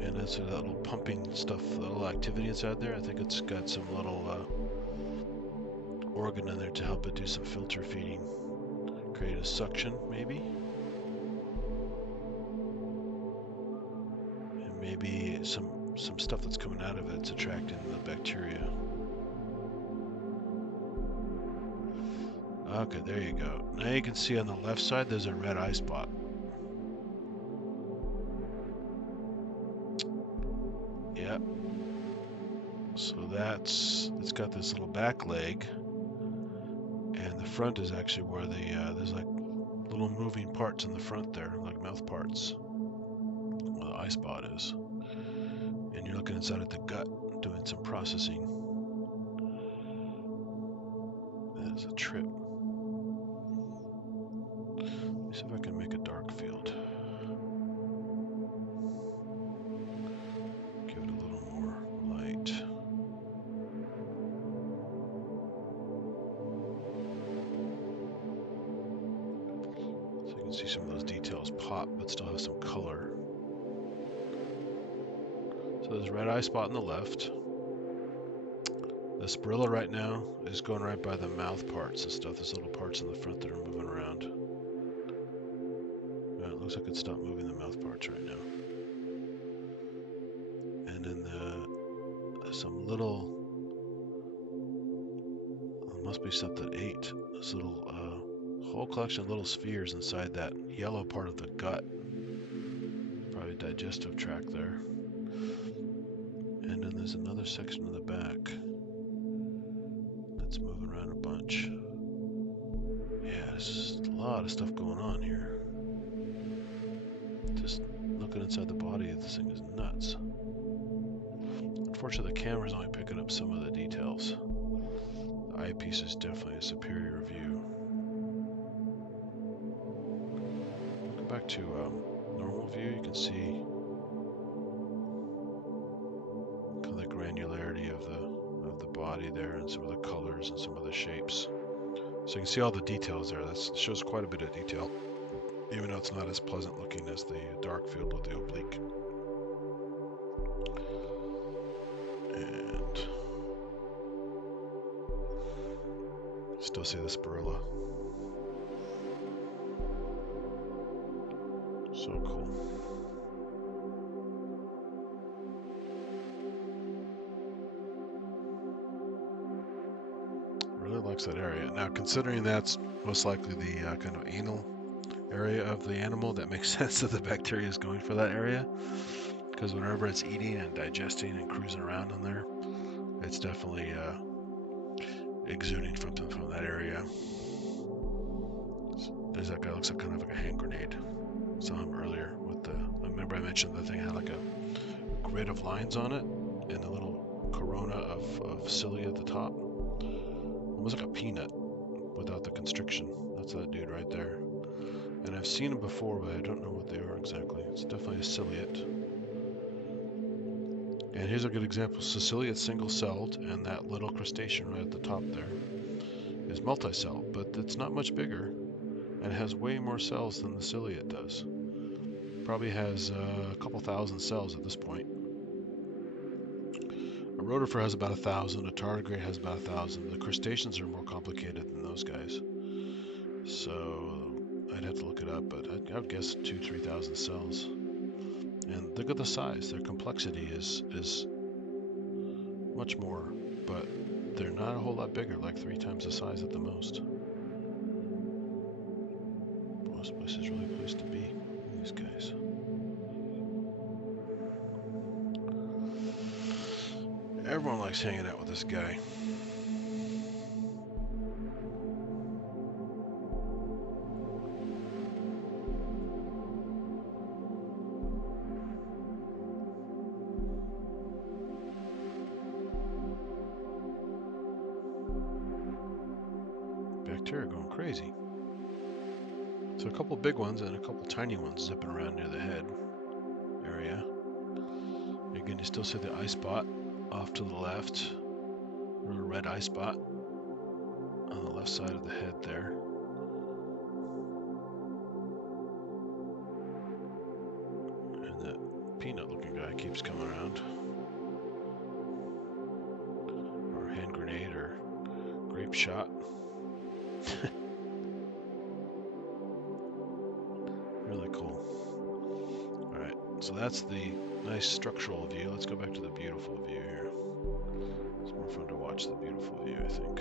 And that's that little pumping stuff, the little activity inside there. I think it's got some little organ in there to help it do some filter feeding. Create a suction, maybe? And maybe some stuff that's coming out of it's attracting the bacteria. Okay, there you go. Now you can see on the left side there's a red eye spot. Yep. So it's got this little back leg, and the front is actually where there's like little moving parts in the front there, like mouth parts, where the eye spot is. And you're looking inside at the gut, doing some processing. That is a trip. Let me see if I can make a dark field. Give it a little more light. So you can see some of those details pop, but still have some color. So there's a red eye spot on the left. The spirilla right now is going right by the mouth parts and stuff. There's little parts in the front that are moving around. It looks like it stopped moving the mouth parts right now. then some little, must be something ate. This little whole collection of little spheres inside that yellow part of the gut. Probably digestive tract there. And then there's another section in the back that's moving around a bunch. Yeah, there's a lot of stuff going on here. Just looking inside the body of this thing is nuts. Unfortunately, the camera's only picking up some of the details. The eyepiece is definitely a superior view. Go back to normal view. You can see kind of the granularity of the body there, and some of the colors and some of the shapes. So you can see all the details there. That shows quite a bit of detail, even though it's not as pleasant looking as the dark field with the oblique. And still see the spirilla. So cool. Really likes that area. Now, considering that's most likely the kind of anal area of the animal, that makes sense that the bacteria is going for that area, because whenever it's eating and digesting and cruising around in there, it's definitely exuding from that area. There's that guy, looks like kind of like a hand grenade. Saw him earlier with the, remember I mentioned the thing had like a grid of lines on it and a little corona of cilia at the top. Almost like a peanut without the constriction. That's that dude right there. And I've seen them before, but I don't know what they are exactly. It's definitely a ciliate. And here's a good example. Ciliate single-celled, and that little crustacean right at the top there is multi-celled, but it's not much bigger and has way more cells than the ciliate does. Probably has a couple thousand cells at this point. A rotifer has about 1,000, a tardigrade has about 1,000. The crustaceans are more complicated than those guys. So I'd have to look it up, but I would guess 2,000 to 3,000 cells. And look at the size. Their complexity is much more, but they're not a whole lot bigger, like 3 times the size at the most. Well, this place is really a place to be. These guys. Everyone likes hanging out with this guy. Bacteria going crazy. So a couple big ones and a couple tiny ones zipping around near the head area. Again, you still see the eye spot off to the left. A little red eye spot on the left side of the head there. And that peanut looking guy keeps coming around. Or hand grenade or grape shot. Really cool. Alright, so that's the nice structural view. Let's go back to the beautiful view here. It's more fun to watch the beautiful view, I think.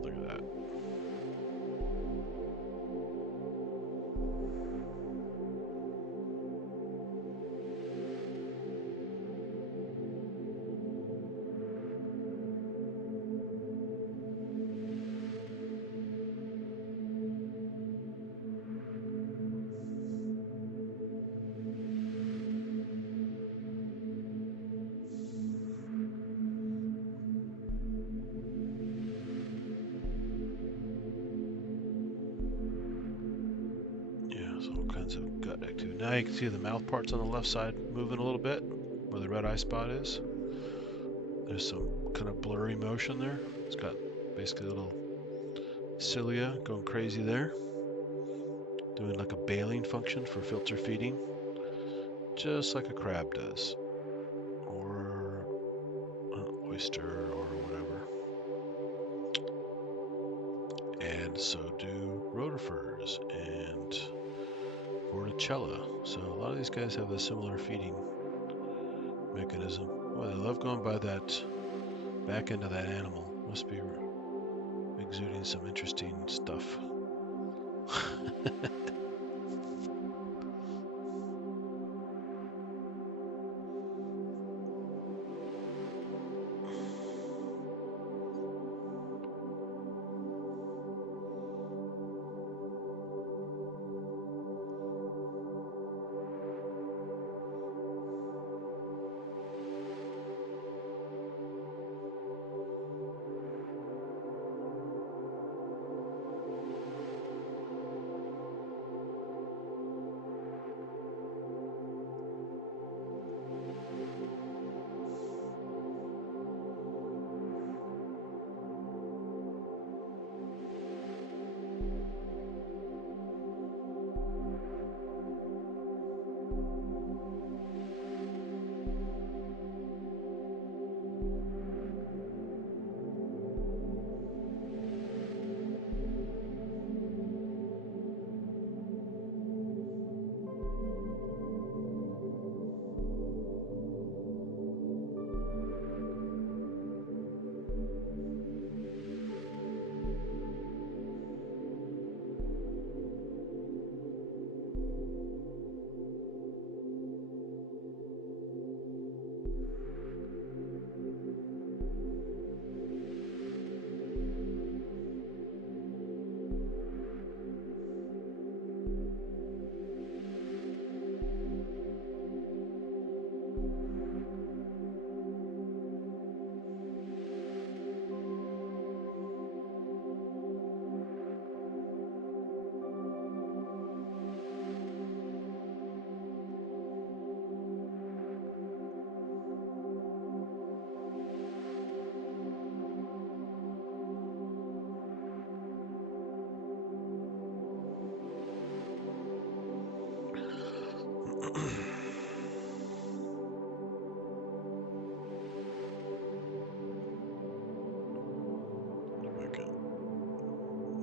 Look at that. Of gut activity. Now you can see the mouth parts on the left side moving a little bit where the red eye spot is. There's some kind of blurry motion there. It's got basically a little cilia going crazy there, doing like a bailing function for filter feeding, just like a crab does, or an oyster or whatever. And and so do rotifers and vorticella. So a lot of these guys have a similar feeding mechanism. Boy, they love going by that back end of that animal. Must be exuding some interesting stuff.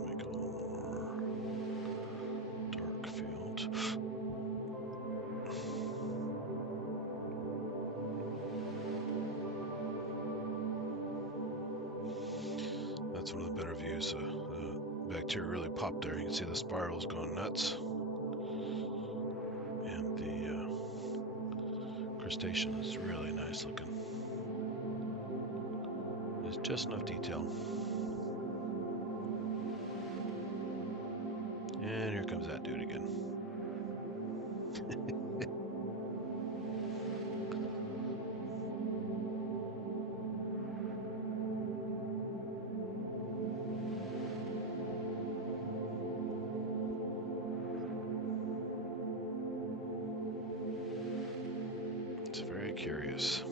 Make a little more dark field. That's one of the better views. The bacteria really popped there. You can see the spirals going nuts. And the crustacean is really nice looking. There's just enough detail. And here comes that dude again. It's very curious.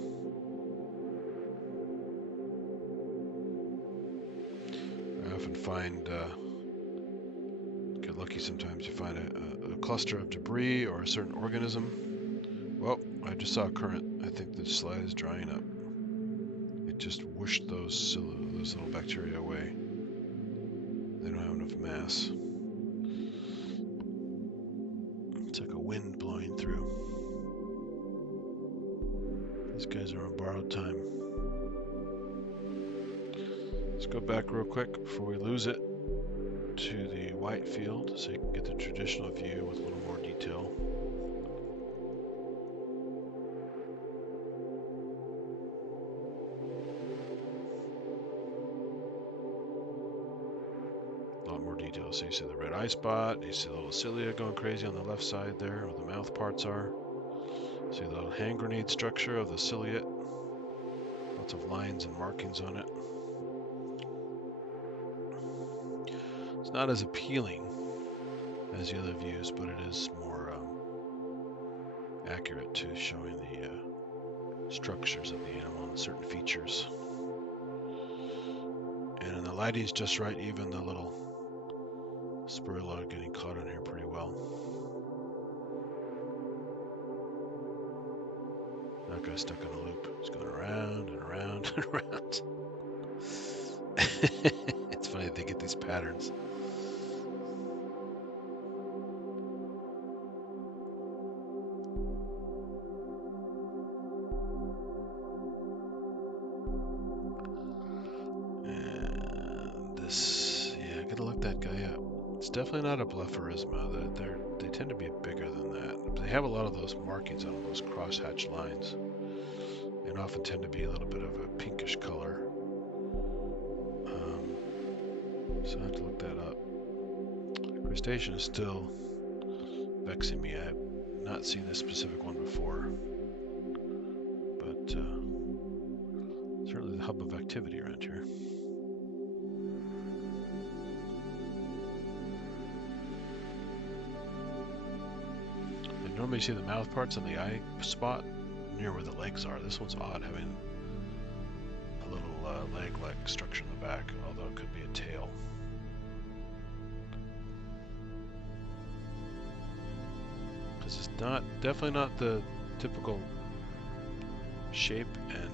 I often find, get lucky sometimes, you find a cluster of debris or a certain organism. Well, I just saw a current. I think the slide is drying up. It just whooshed those little bacteria away. They don't have enough mass. It's like a wind blowing through. These guys are on borrowed time. Let's go back real quick before we lose it to the white field so you can get the traditional view with a little more detail. A lot more detail. So you see the red eye spot, you see the little cilia going crazy on the left side there where the mouth parts are. See the little hand grenade structure of the ciliate. Lots of lines and markings on it. It's not as appealing as the other views, but it is more accurate to showing the structures of the animal and certain features. And in the lighting's just right, even the little spirilla getting caught in here pretty well. That guy's stuck in a loop. He's going around and around and around. It's funny that they get these patterns. gotta look that guy up. It's definitely not a Blepharisma. They tend to be bigger than that. They have a lot of those markings on those crosshatch lines, and often tend to be a little bit of a pinkish color. So I have to look that up. Crustacean is still vexing me. I've not seen this specific one before, but certainly the hub of activity around here. I normally see the mouth parts on the eye spot near where the legs are. This one's odd, having a little leg-like structure in the back, although it could be a tail. This is definitely not the typical shape and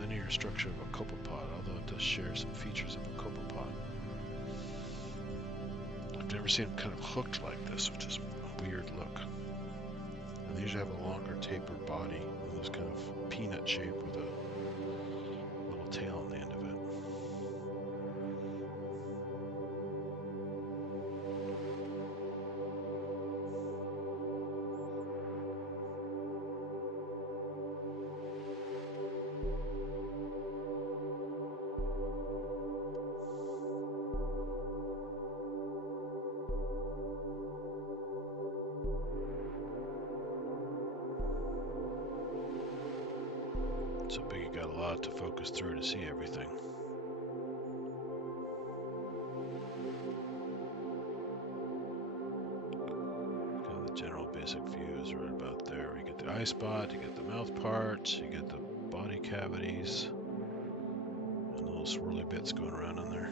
linear structure of a copepod, although it does share some features of a copepod. I've never seen them kind of hooked like this, which is a weird look. And they usually have a longer tapered body, with this kind of peanut shape with a little tail on the end of it. So big you got a lot to focus through to see everything. Kind of the general basic view is right about there. You get the eye spot, you get the mouth parts, you get the body cavities, and the little swirly bits going around in there.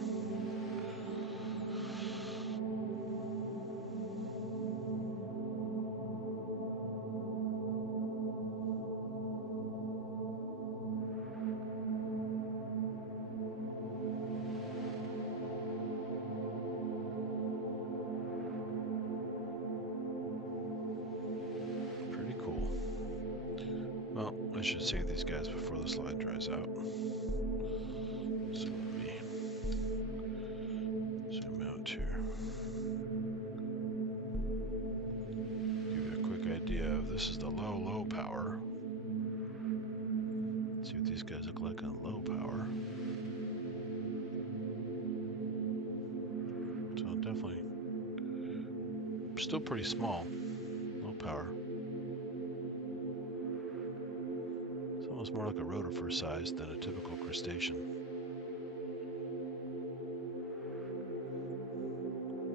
I should save these guys before the slide dries out. So let me zoom out here. Give you a quick idea of this is the low power. Let's see what these guys look like on low power. So definitely still pretty small, low power. More like a rotifer size than a typical crustacean.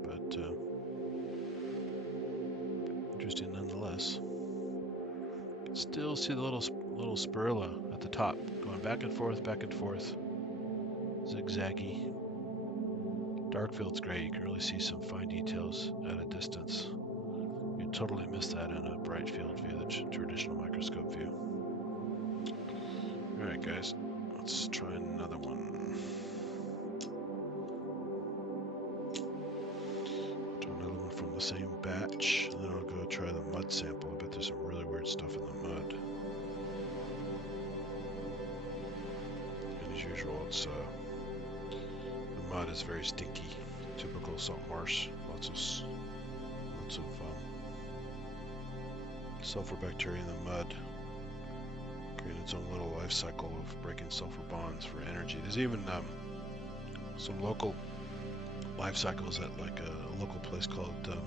But interesting nonetheless. You can still see the little spirilla at the top, going back and forth, zigzaggy. Dark field's great. You can really see some fine details at a distance. You totally miss that in a bright field view, the traditional microscope view. Alright guys, let's try another one. Do another one from the same batch, and then I'll go try the mud sample. I bet there's some really weird stuff in the mud. And as usual, it's the mud is very stinky, typical salt marsh. Lots of sulfur bacteria in the mud. Creating its own little life cycle of breaking sulfur bonds for energy. There's even some local life cycles at like a local place called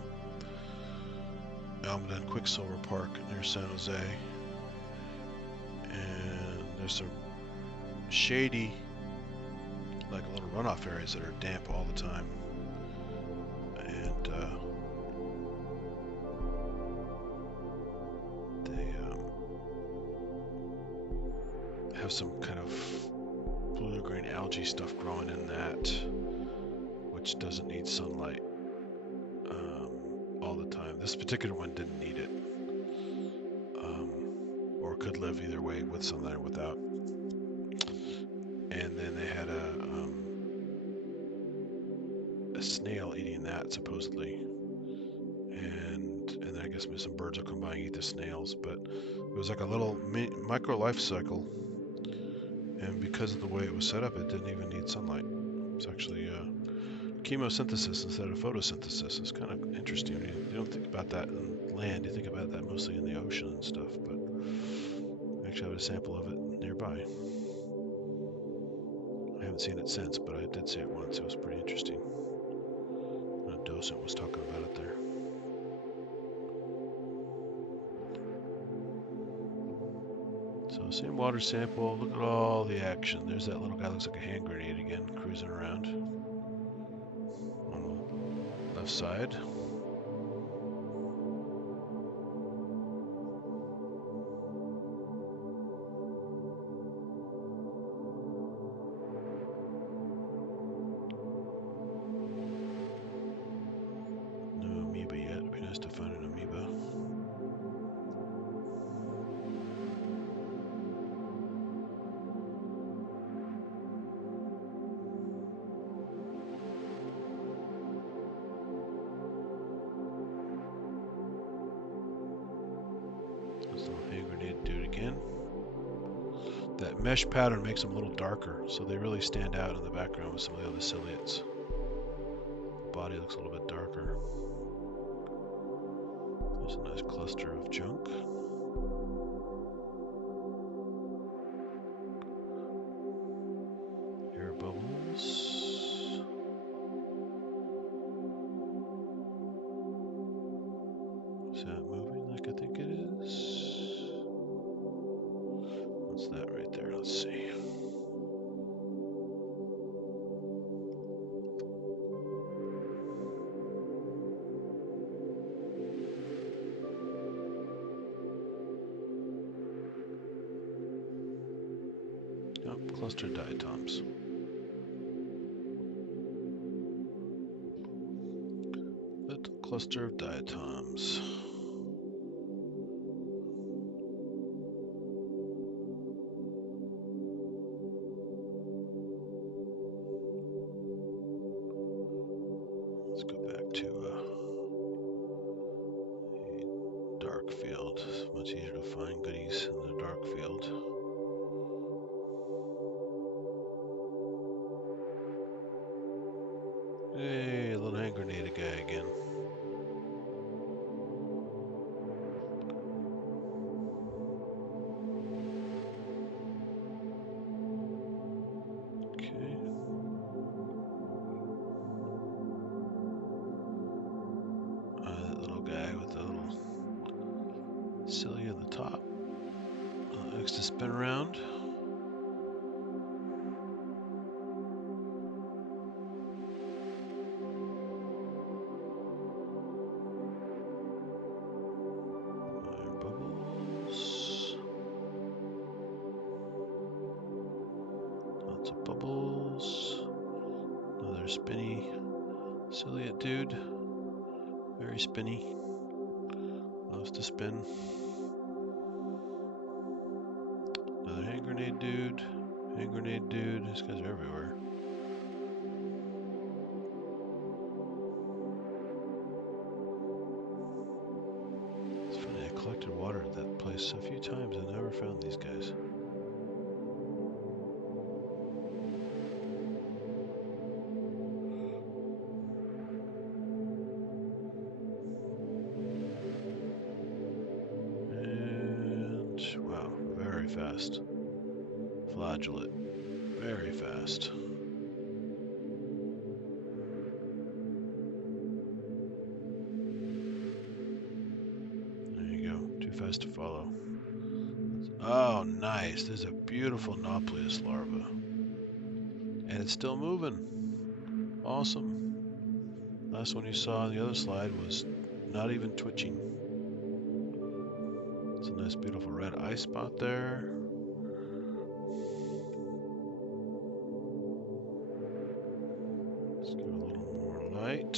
Almaden Quicksilver Park near San Jose. And there's some shady, like little runoff areas that are damp all the time. And have some kind of blue-green algae stuff growing in that, which doesn't need sunlight all the time. This particular one didn't need it, or could live either way, with sunlight or without. And then they had a snail eating that, supposedly, and then I guess maybe some birds will come by and eat the snails, but it was like a little micro life cycle. And because of the way it was set up, it didn't even need sunlight. It's actually chemosynthesis instead of photosynthesis. It's kind of interesting. You don't think about that in land. You think about that mostly in the ocean and stuff, but I actually have a sample of it nearby. I haven't seen it since, but I did see it once. It was pretty interesting. A docent was talking about it there. So same water sample. Look at all the action. There's that little guy, looks like a hand grenade again, cruising around on the left side. No amoeba yet. It'd be nice to find an amoeba. This little hand grenade dude again. That mesh pattern makes them a little darker, so they really stand out in the background with some of the other ciliates. The body looks a little bit darker. There's a nice cluster of junk. Air bubbles. Is that moving like I think it is? What's that right there? Let's see. Oh, cluster diatoms. Little cluster of diatoms. Let's go back to a dark field. It's much easier to find goodies in the dark field. Hey, a little hand grenade guy again. Okay. That little guy with the little cilia at the top. Likes to spin around. Bubbles. Another spinny ciliate dude. Very spinny. Loves to spin. Another hand grenade dude. Hand grenade dude. These guys are everywhere. It's funny, I collected water at that place a few times and never found these guys. Wow, very fast. Flagellate. Very fast. There you go. Too fast to follow. Oh, nice. There's a beautiful Nauplius larva. And it's still moving. Awesome. Last one you saw on the other slide was not even twitching. It's a nice, beautiful red eye spot there. Let's give it a little more light.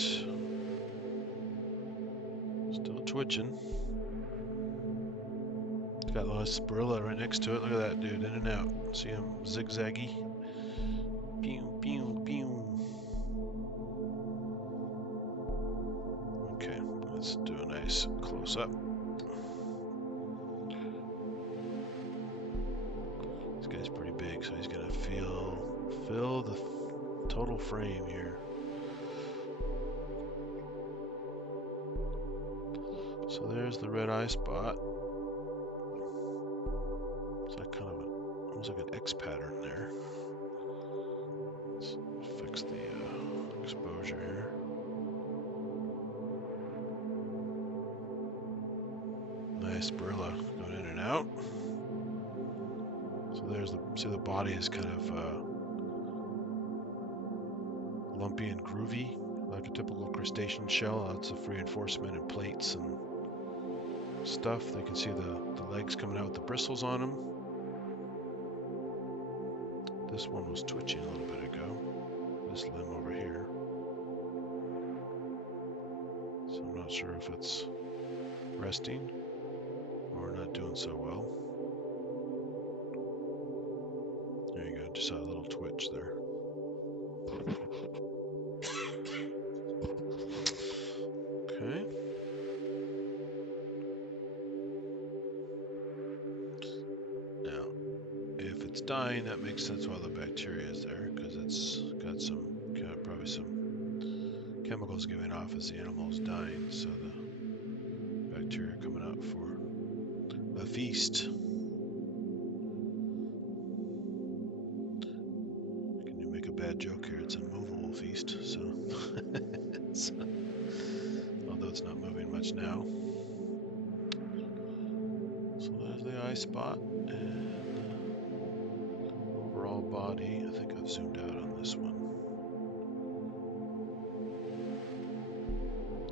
Still twitching. It's got a little spirilla right next to it. Look at that dude, in and out. See him zigzaggy? Pew, pew, pew. Okay, let's do a nice close up. This guy's pretty big, so he's gonna fill the total frame here. So there's the red eye spot. It's like kind of almost like an X pattern there. Let's fix the exposure here. Nice Barilla going in and out. So there's see the body is kind of lumpy and groovy, like a typical crustacean shell. Lots of reinforcement and plates and stuff. They can see the legs coming out with the bristles on them. This one was twitching a little bit ago. This limb over here. So I'm not sure if it's resting or not doing so well. There you go, just saw a little twitch there. Okay. Now, if it's dying, that makes sense why the bacteria is there, because it's got probably some chemicals giving off as the animal is dying, so the bacteria coming out for a feast. Can you make a bad joke here? It's an immovable feast, so although it's not moving much now. So there's the eye spot and overall body. I think I've zoomed out on this one.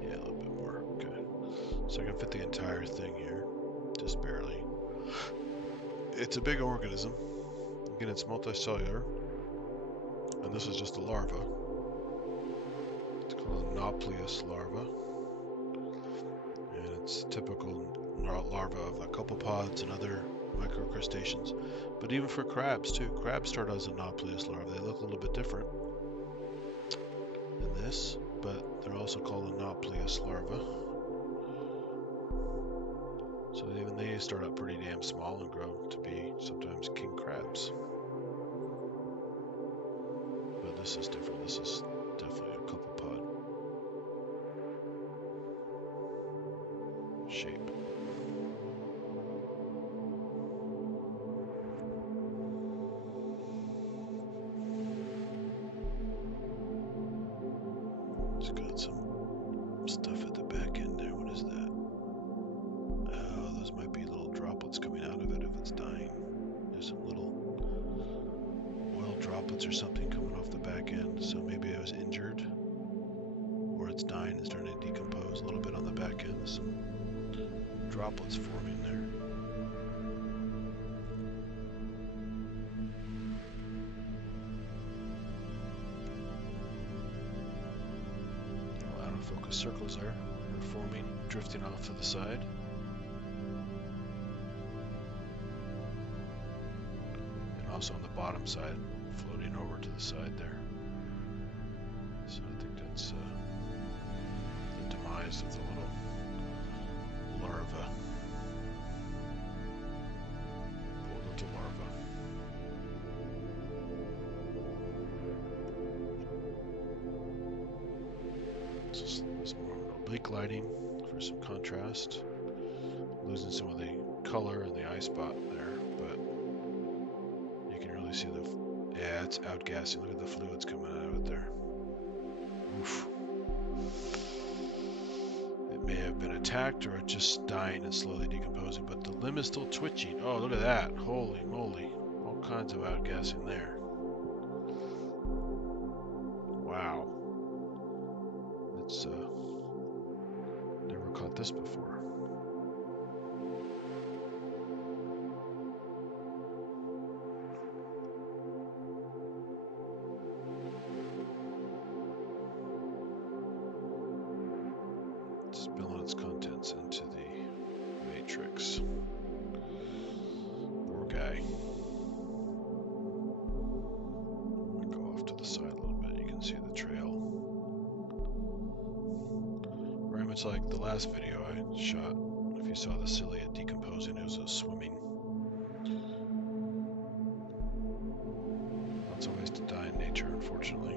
Yeah, a little bit more. Okay. So I can fit the entire thing here, just barely. It's a big organism. Again, it's multicellular. And this is just a larva. It's called a nauplius larva. And it's typical larva of the copepods and other microcrustaceans. But even for crabs too. Crabs start as a nauplius larva. They look a little bit different than this, but they're also called a nauplius larva. So even they start out pretty damn small and grow to be sometimes king crabs. But this is different. This is definitely a copepod shape. It's got some stuff at the back end there. What is that? Oh, those might be little droplets coming out of it if it's dying. There's some little oil droplets or something coming off the back end. So maybe it was injured, or it's dying and starting to decompose a little bit on the back end. Some droplets forming there. Little out of focus circles there. They're forming, drifting off to the side. And also on the bottom side, floating over to the side there. So I think that's the demise of the little larva. Poor little larva. This more oblique lighting for some contrast. Losing some of the color in the eye spot there, but you can really see yeah, it's outgassing. Look at the fluids coming out of it there. Oof. It may have been attacked or just dying and slowly decomposing, but the limb is still twitching. Oh, look at that. Holy moly. All kinds of outgassing there. Wow. It's never caught this before. Spilling its contents into the matrix. Poor guy. Go off to the side a little bit. You can see the trail. Very much like the last video I shot. If you saw the cilia decomposing, it was swimming. Lots of ways to die in nature, unfortunately.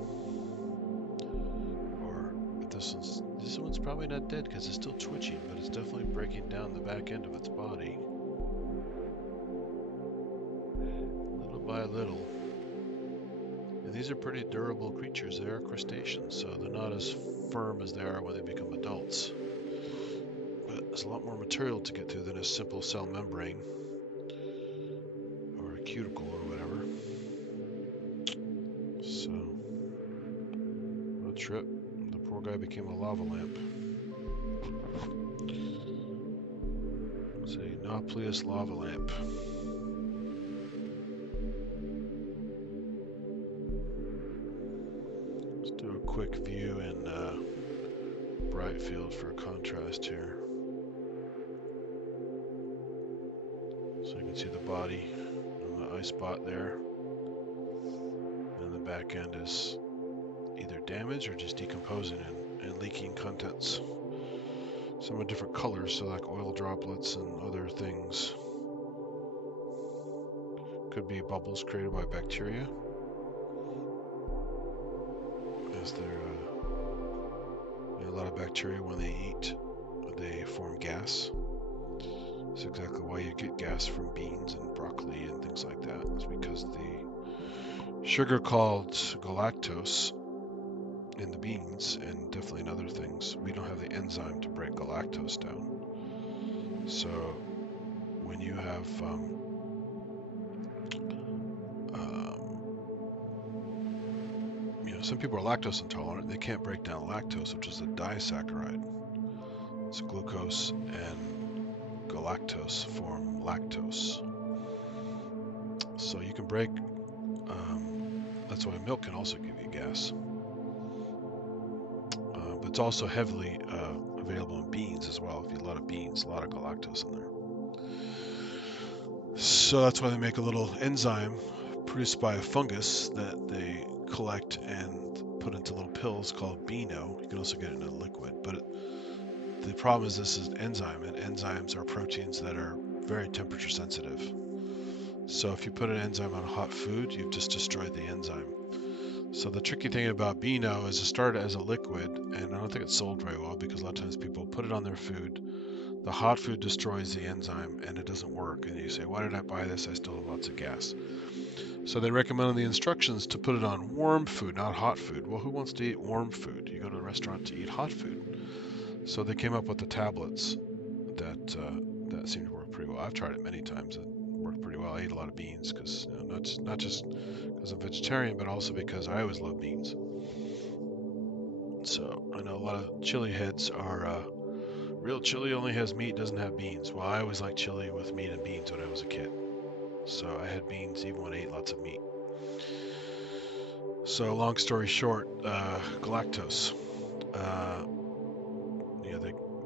Or at this one's probably not dead because it's still twitching, but it's definitely breaking down the back end of its body. Little by little. And these are pretty durable creatures. They are crustaceans, so they're not as firm as they are when they become adults. But there's a lot more material to get through than a simple cell membrane or a cuticle or whatever. So, what a trip. The poor guy became a lava lamp. It's a Nauplius lava lamp. Let's do a quick view in bright field for contrast here. So you can see the body and the eye spot there. And the back end is either damaged or just decomposing and leaking contents. Some are different colors, so like oil droplets and other things. Could be bubbles created by bacteria. As there a lot of bacteria, when they eat, they form gas. That's exactly why you get gas from beans and broccoli and things like that. It's because the sugar called galactose in the beans, and definitely in other things, we don't have the enzyme to break galactose down. So when you have some people are lactose intolerant. They can't break down lactose, which is a disaccharide. It's glucose and galactose form lactose. So you can break, that's why milk can also give you gas. But it's also heavily available in beans as well. If you eat a lot of beans, a lot of galactose in there. So that's why they make a little enzyme produced by a fungus that they collect and put into little pills called Beano. You can also get it in a liquid, but the problem is this is an enzyme, and enzymes are proteins that are very temperature sensitive. So if you put an enzyme on hot food, you've just destroyed the enzyme. So the tricky thing about Beano is it started as a liquid, and I don't think it's sold very well because a lot of times people put it on their food. The hot food destroys the enzyme and it doesn't work. And you say, why did I buy this? I still have lots of gas. So they recommend in the instructions to put it on warm food, not hot food. Well, who wants to eat warm food? You go to a restaurant to eat hot food. So they came up with the tablets that seem to work pretty well. I've tried it many times. It worked pretty well. I eat a lot of beans because not just because I'm vegetarian, but also because I always love beans. So I know a lot of chili heads are real chili only has meat, doesn't have beans. Well, I always liked chili with meat and beans when I was a kid. So I had beans even when I ate lots of meat. So long story short, galactose.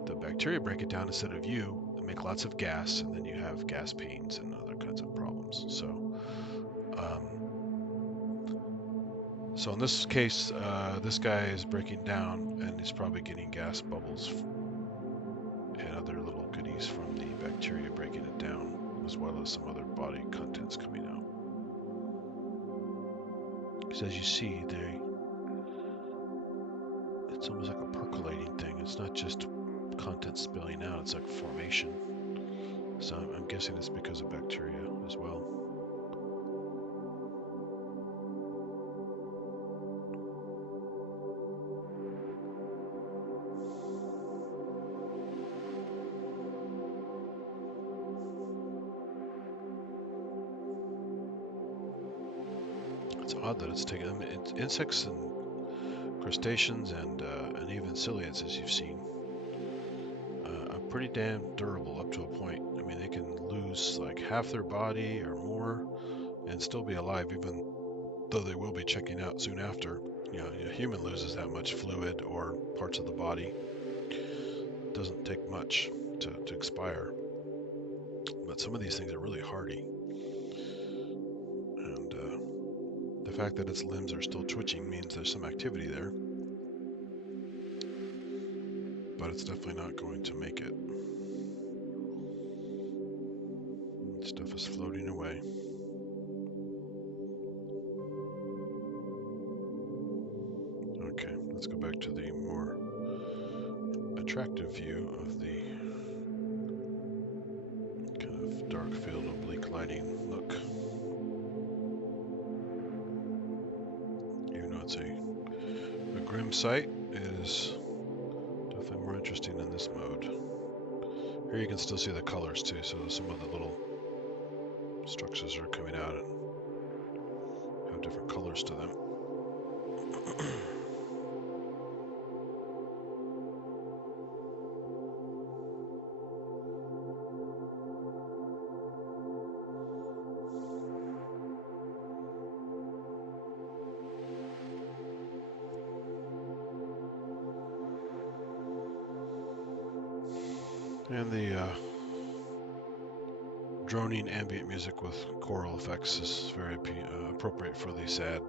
The bacteria break it down instead of you and make lots of gas, and then you have gas pains and other kinds of problems. So in this case, this guy is breaking down, and he's probably getting gas bubbles and other little goodies from the bacteria breaking it down, as well as some other body contents coming out. Because as you see, it's almost like a percolating thing. It's not just content spilling out, it's like formation. So I'm guessing it's because of bacteria as well. It's odd that it's taken. I mean, insects and crustaceans and even ciliates, as you've seen, are pretty damn durable up to a point. I mean, they can lose like half their body or more and still be alive, even though they will be checking out soon after. A human loses that much fluid or parts of the body. It doesn't take much to expire. But some of these things are really hardy. And the fact that its limbs are still twitching means there's some activity there. But it's definitely not going to make it. Stuff is floating away. Okay, let's go back to the more attractive view of the kind of dark field oblique lighting look. Even though it's a grim sight, it is definitely more interesting in this mode. Here you can still see the colors too, so some of the little structures are coming out and have different colors to them. And the droning ambient music with choral effects is very appropriate for the sad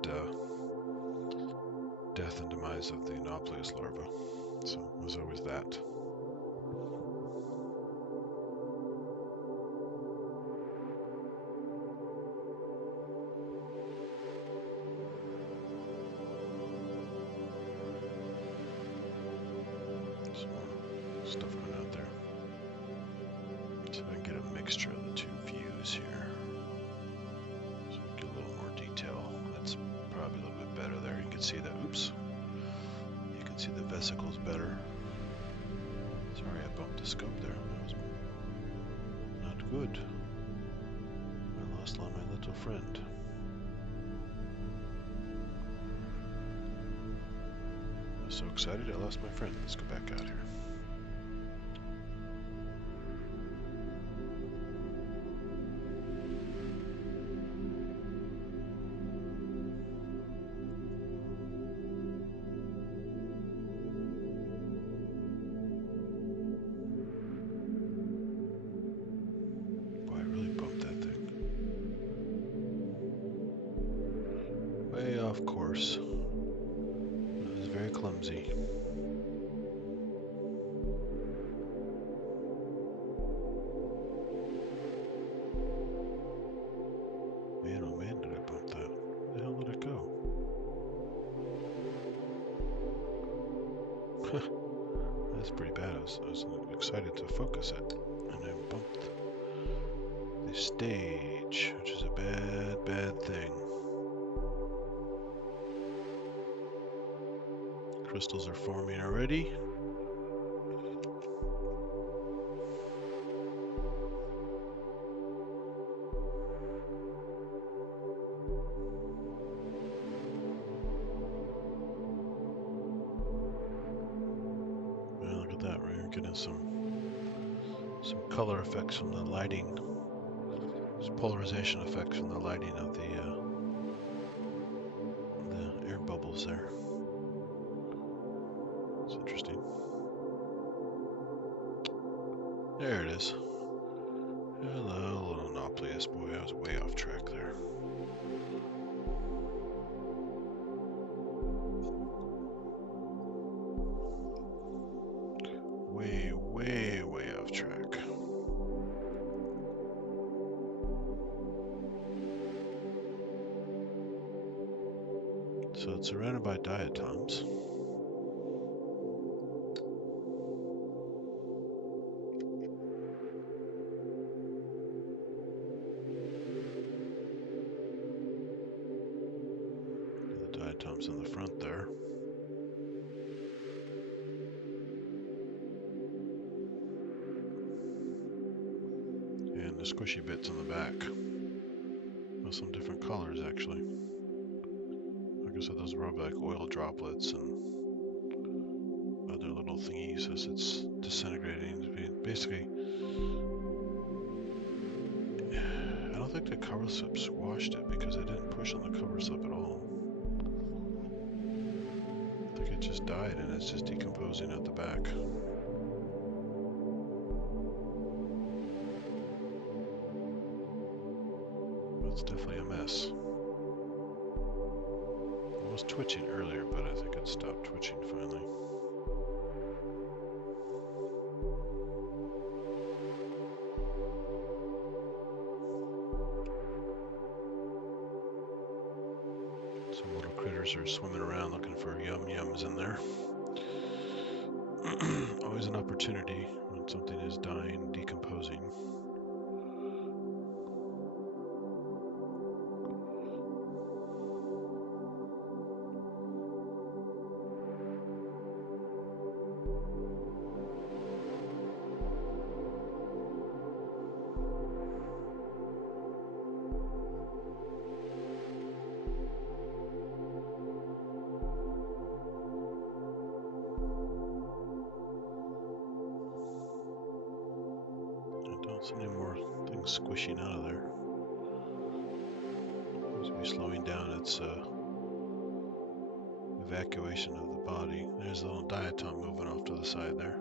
death and demise of the Nauplius larva. So there's always that. Some more stuff going out there. So I can get a mixture of the two views here. So we get a little more detail. That's probably a little bit better there. You can see that, oops. You can see the vesicles better. Sorry, I bumped the scope there. That was not good. I lost my little friend. I was so excited I lost my friend. Let's go back out here. Of course. It was very clumsy. Man, oh man, did I bump that? Where the hell did it go? That's pretty bad. I was excited to focus it, and I bumped the stage, which is a bad, bad thing. Crystals are forming already. Yeah, look at that, right? We're getting some color effects from the lighting. Some polarization effects from the lighting of the air bubbles there. It's interesting. There it is. Hello, little Nauplius. Boy, I was way off track there. Way off track. So it's surrounded by diatoms. The diatoms in the front there. And the squishy bits in the back. With some different colors, actually. Like I said, those were probably like oil droplets and other little thingies as it's disintegrating. Basically, I don't think the cover slip squashed it because I didn't push on the cover slip at all. I think it just died and it's just decomposing at the back. It's definitely a mess. It was twitching earlier, but I think it stopped twitching finally. Some little critters are swimming around looking for yum-yums in there. Always an opportunity when something is dying, decomposing. So many more things squishing out of there. Seems to be slowing down its evacuation of the body. There's a little diatom moving off to the side there.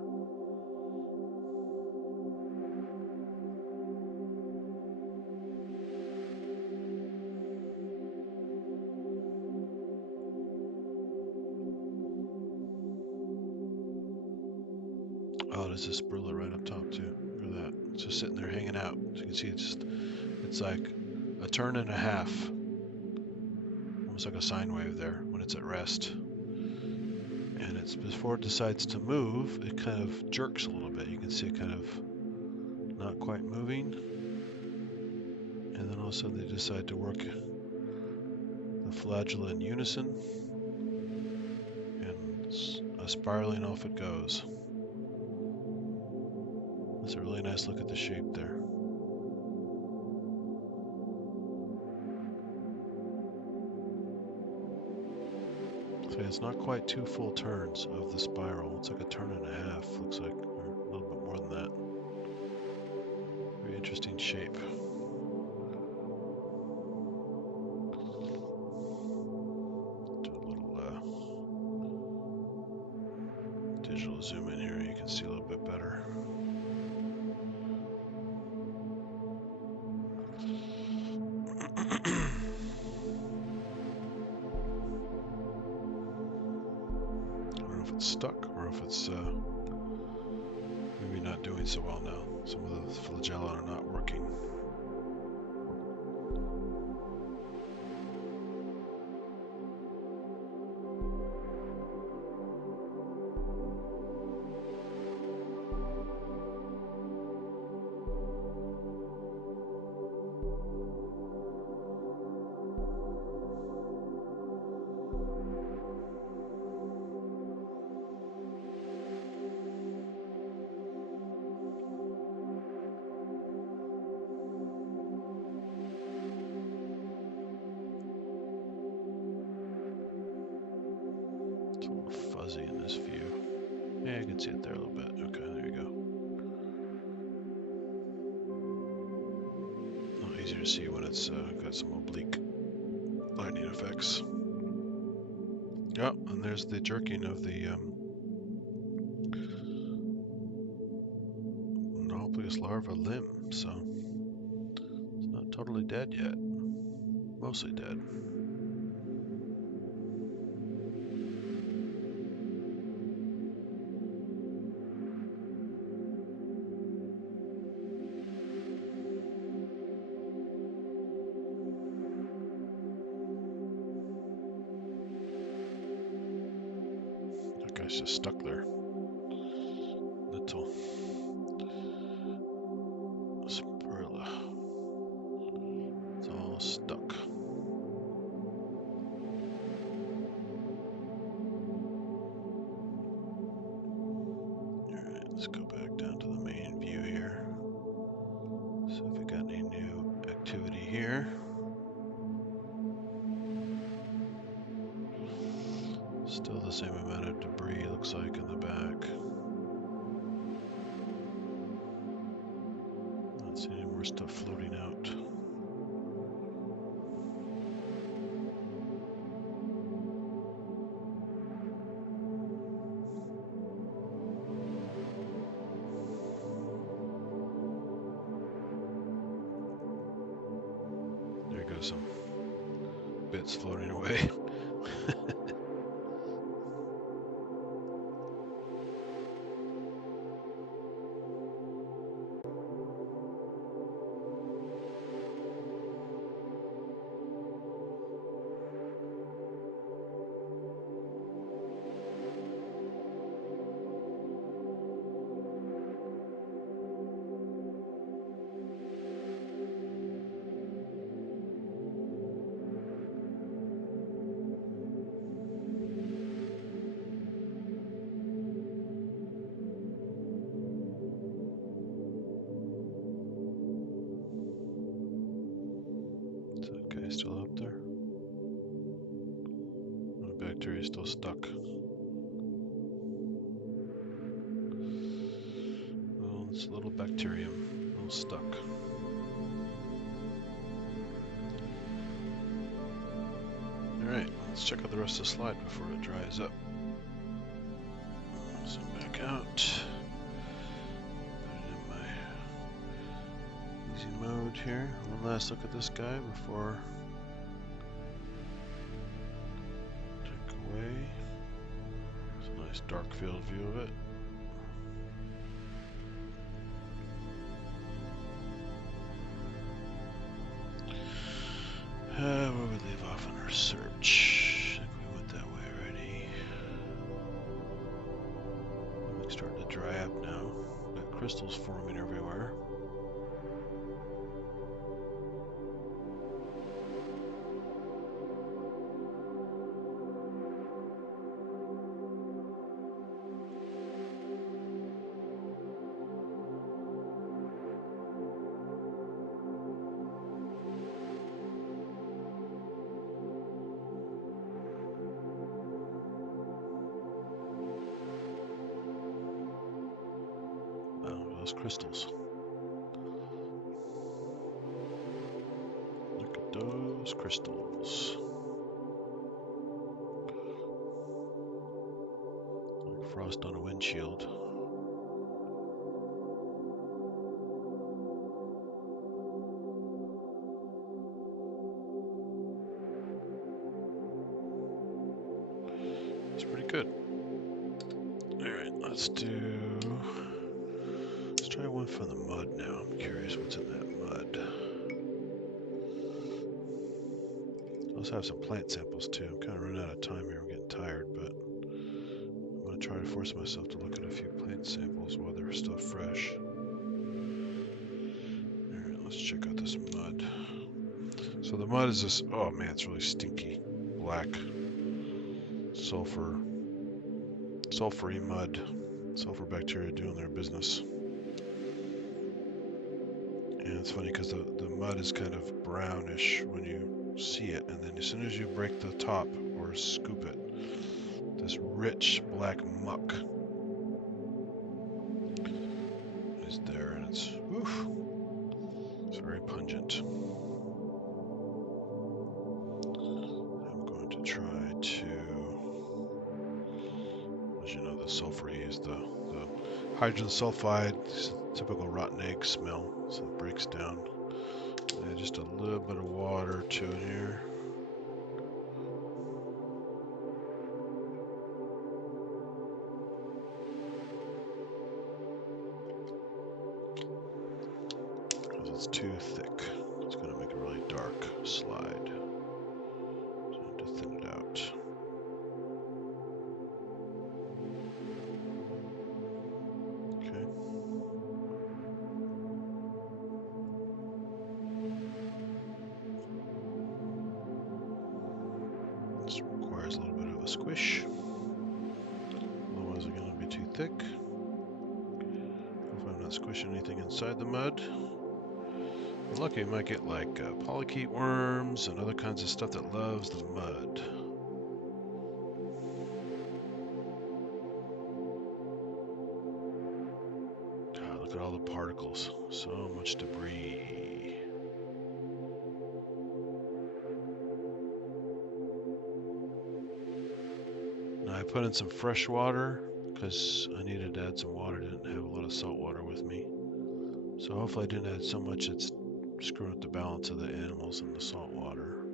Oh, there's a spruiler right up top too. Look at that. It's just sitting there hanging out. So you can see it's like a turn and a half. Almost like a sine wave there when it's at rest. And it's before it decides to move, it kind of jerks a little bit. You can see it kind of not quite moving. And then all of a sudden they decide to work the flagella in unison. And spiraling off it goes. That's a really nice look at the shape there. So it's not quite 2 full turns of the spiral. It's like a turn and a half, looks like, or a little bit more than that. Very interesting shape. Do a little digital zoom in here, you can see a little bit better. I don't know if it's stuck or if it's maybe not doing so well now. Some of the flagella are not working. Fuzzy in this view. Yeah, I can see it there a little bit. Okay, there you go. A little easier to see when it's got some oblique lightning effects. Oh, and there's the jerking of the Nauplius larva limb, so it's not totally dead yet. Mostly dead. It's just stuck there. Little spirilla. It's all stuck. Alright, let's go back down to the main view here. See if we got any new activity here. Still the same amount of debris, looks like, in the back. Not seeing any more stuff floating out. There goes some bits floating away. Is that guy still up there? The bacteria is still stuck. Well, it's a little bacterium, a little stuck. Alright, let's check out the rest of the slide before it dries up. Zoom back out. Put it in my easy mode here. One last look at this guy before take away. It's a nice dark field view of it. Where we leave off on our search. I think we went that way already. It's starting to dry up now. Got crystals forming everywhere. Those crystals. Look at those crystals. Like frost on a windshield. It's pretty good. Alright, let's try one from the mud now. I'm curious what's in that mud. I also have some plant samples too. I'm kind of running out of time here. I'm getting tired, but I'm going to try to force myself to look at a few plant samples while they're still fresh. Alright, let's check out this mud. So the mud is this, oh man, it's really stinky. Black, sulfury mud. Sulfur bacteria doing their business. And it's funny because the mud is kind of brownish when you see it, and then as soon as you break the top or scoop it, this rich black muck is there, and it's very pungent. I'm going to try to, as you know, the sulfury is the hydrogen sulfide, typical rotten egg smell, so it breaks down. And just a little bit of water to it here. Because it's too thick. It's going to make a really dark slide. So I have to thin it out. Okay. This requires a little bit of a squish. Otherwise it's going to be too thick. Hopefully I'm not squishing anything inside the mud. We're lucky, we might get like polychaete worms and other kinds of stuff that loves the mud. God, look at all the particles. So much debris. Now I put in some fresh water because I needed to add some water. I didn't have a lot of salt water with me. So hopefully I didn't add so much it's screwing up the balance of the animals in the salt water.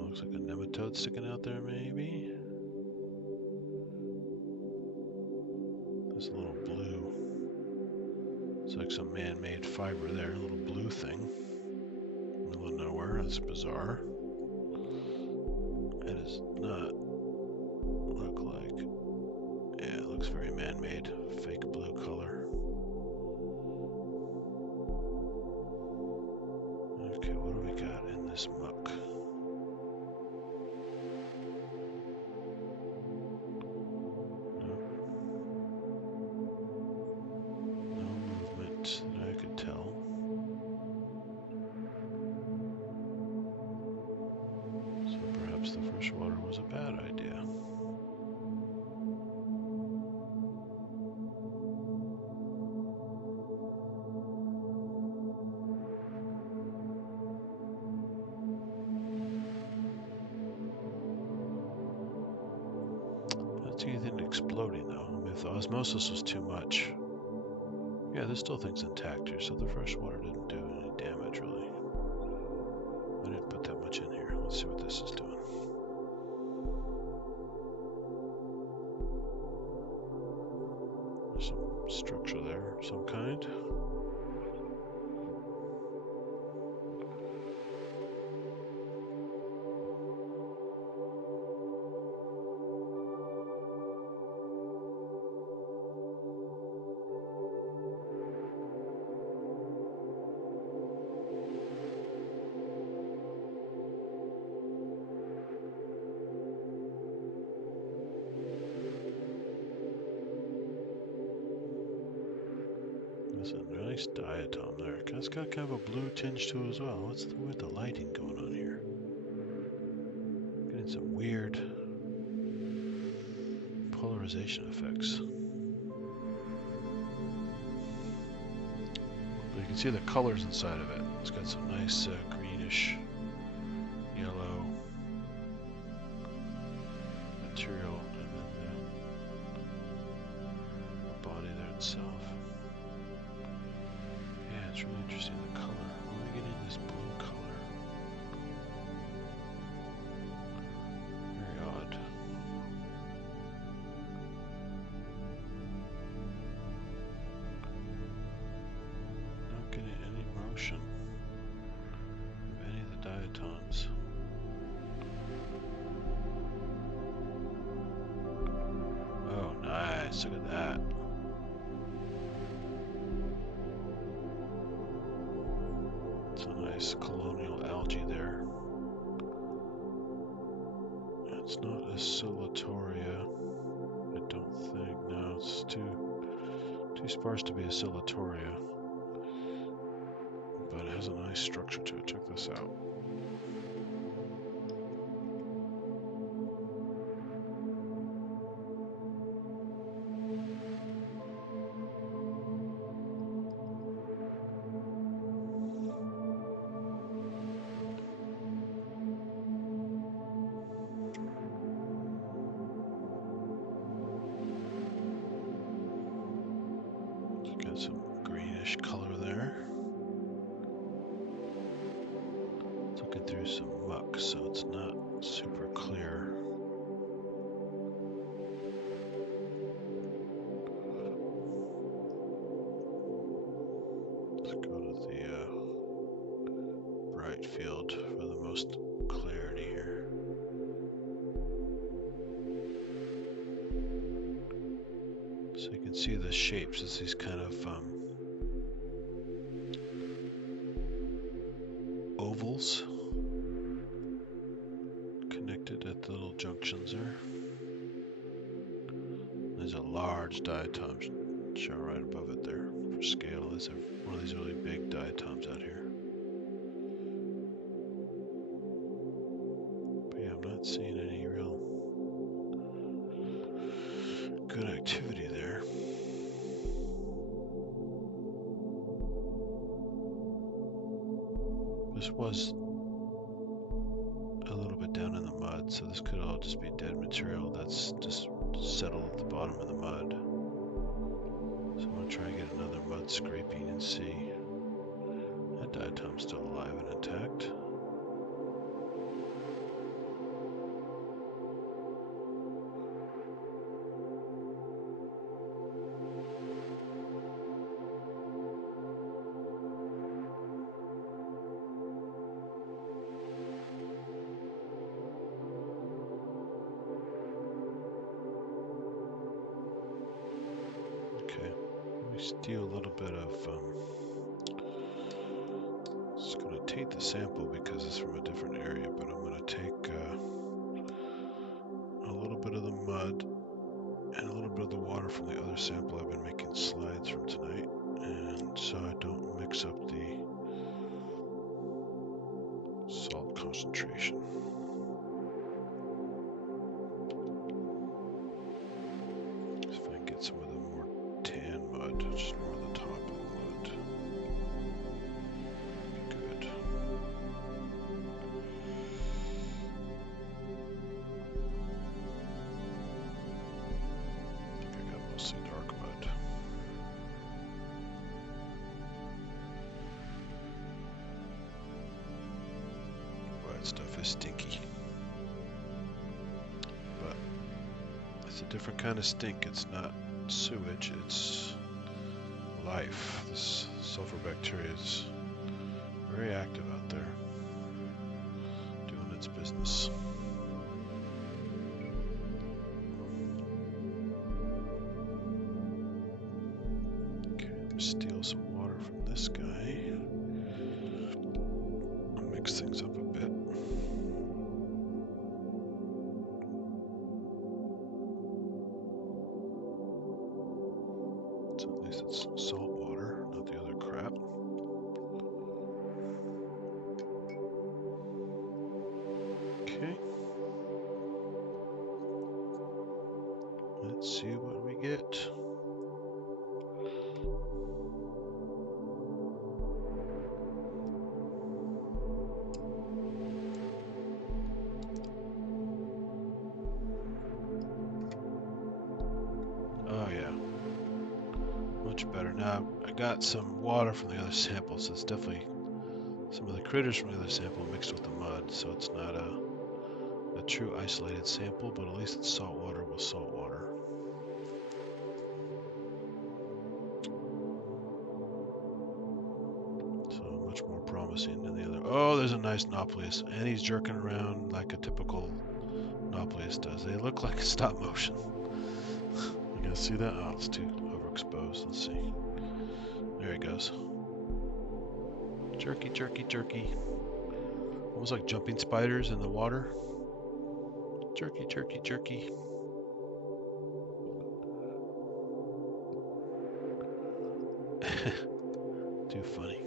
Looks like a nematode sticking out there maybe. There's a little blue. It's like some man-made fiber there, a little blue thing. Middle of nowhere, that's bizarre. It does not look like, yeah, it looks very man-made, fake blue color. Okay, what do we got in this muck? see anything exploding though. I mean, if the osmosis was too much. Yeah, this still thing's intact here, so the fresh water didn't do any damage really. I didn't put that much in here. Let's see what this is doing. There's some structure there of some kind. There's a nice diatom there. It's got kind of a blue tinge to it as well. What's with the lighting going on here? Getting some weird polarization effects. But you can see the colors inside of it. It's got some nice greenish, yellow material, and then the body there itself. Yeah, it's really interesting, the color. When we get in this blue color, very odd. Not getting any motion of any of the diatoms. Oh, nice, look at that. It's a nice colonial algae there. It's not a Silatoria, I don't think. No, it's too sparse to be a Silatoria. But it has a nice structure to it. Check this out. Got some greenish color there. It's looking through some muck, so it's not super clear. Let's go to the bright field for the most clarity here. So you can see the shapes. It's these kind of ovals connected at the little junctions there. There's a large diatom show right above it there for scale. There's one of these really big diatoms out here. But yeah, I'm not seeing any real good activity there. This was a little bit down in the mud, so this could all just be dead material that's just settled at the bottom of the mud. So I'm going to try and get another mud scraping and see. That diatom's still alive and intact. Do a little bit of, just going to take the sample because it's from a different area, but I'm going to take a little bit of the mud and a little bit of the water from the other sample I've been making slides from tonight, and so I don't mix up the salt concentration. See if I can get some of the more tan mud, just more of the top of the mud. Good. that stuff is stinky. But it's a different kind of stink. It's not sewage, it's life. This sulfur bacteria is very active out there, doing its business. Okay, steal some water from this guy. Mix things up a bit. So at least it's salt water, not the other crap. Okay. Let's see what we get. Oh yeah. Much better. Now, I got some water from the other sample, so it's definitely some of the critters from the other sample mixed with the mud, so it's not a true isolated sample, but at least it's salt water with salt water. So much more promising than the other. Oh, there's a nice Nauplius, and he's jerking around like a typical Nauplius does. They look like stop motion. You guys see that? Oh, it's too overexposed. Let's see. There he goes. Jerky, jerky, jerky. Almost like jumping spiders in the water. Jerky, jerky, jerky. Too funny.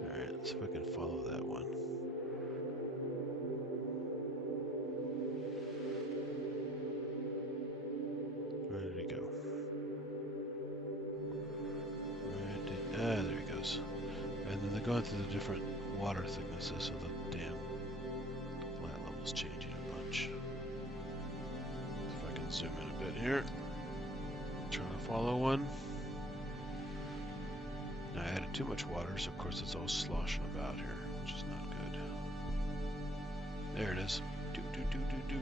Alright, let's see if I can follow that one. Where did he go? There he goes. And then they're going through the different water thicknesses, so the damn flat level's changing a bunch. If I can zoom in a bit here. Trying to follow one. Now I added too much water, so of course it's all sloshing about here, which is not good. There it is. Do do do do do.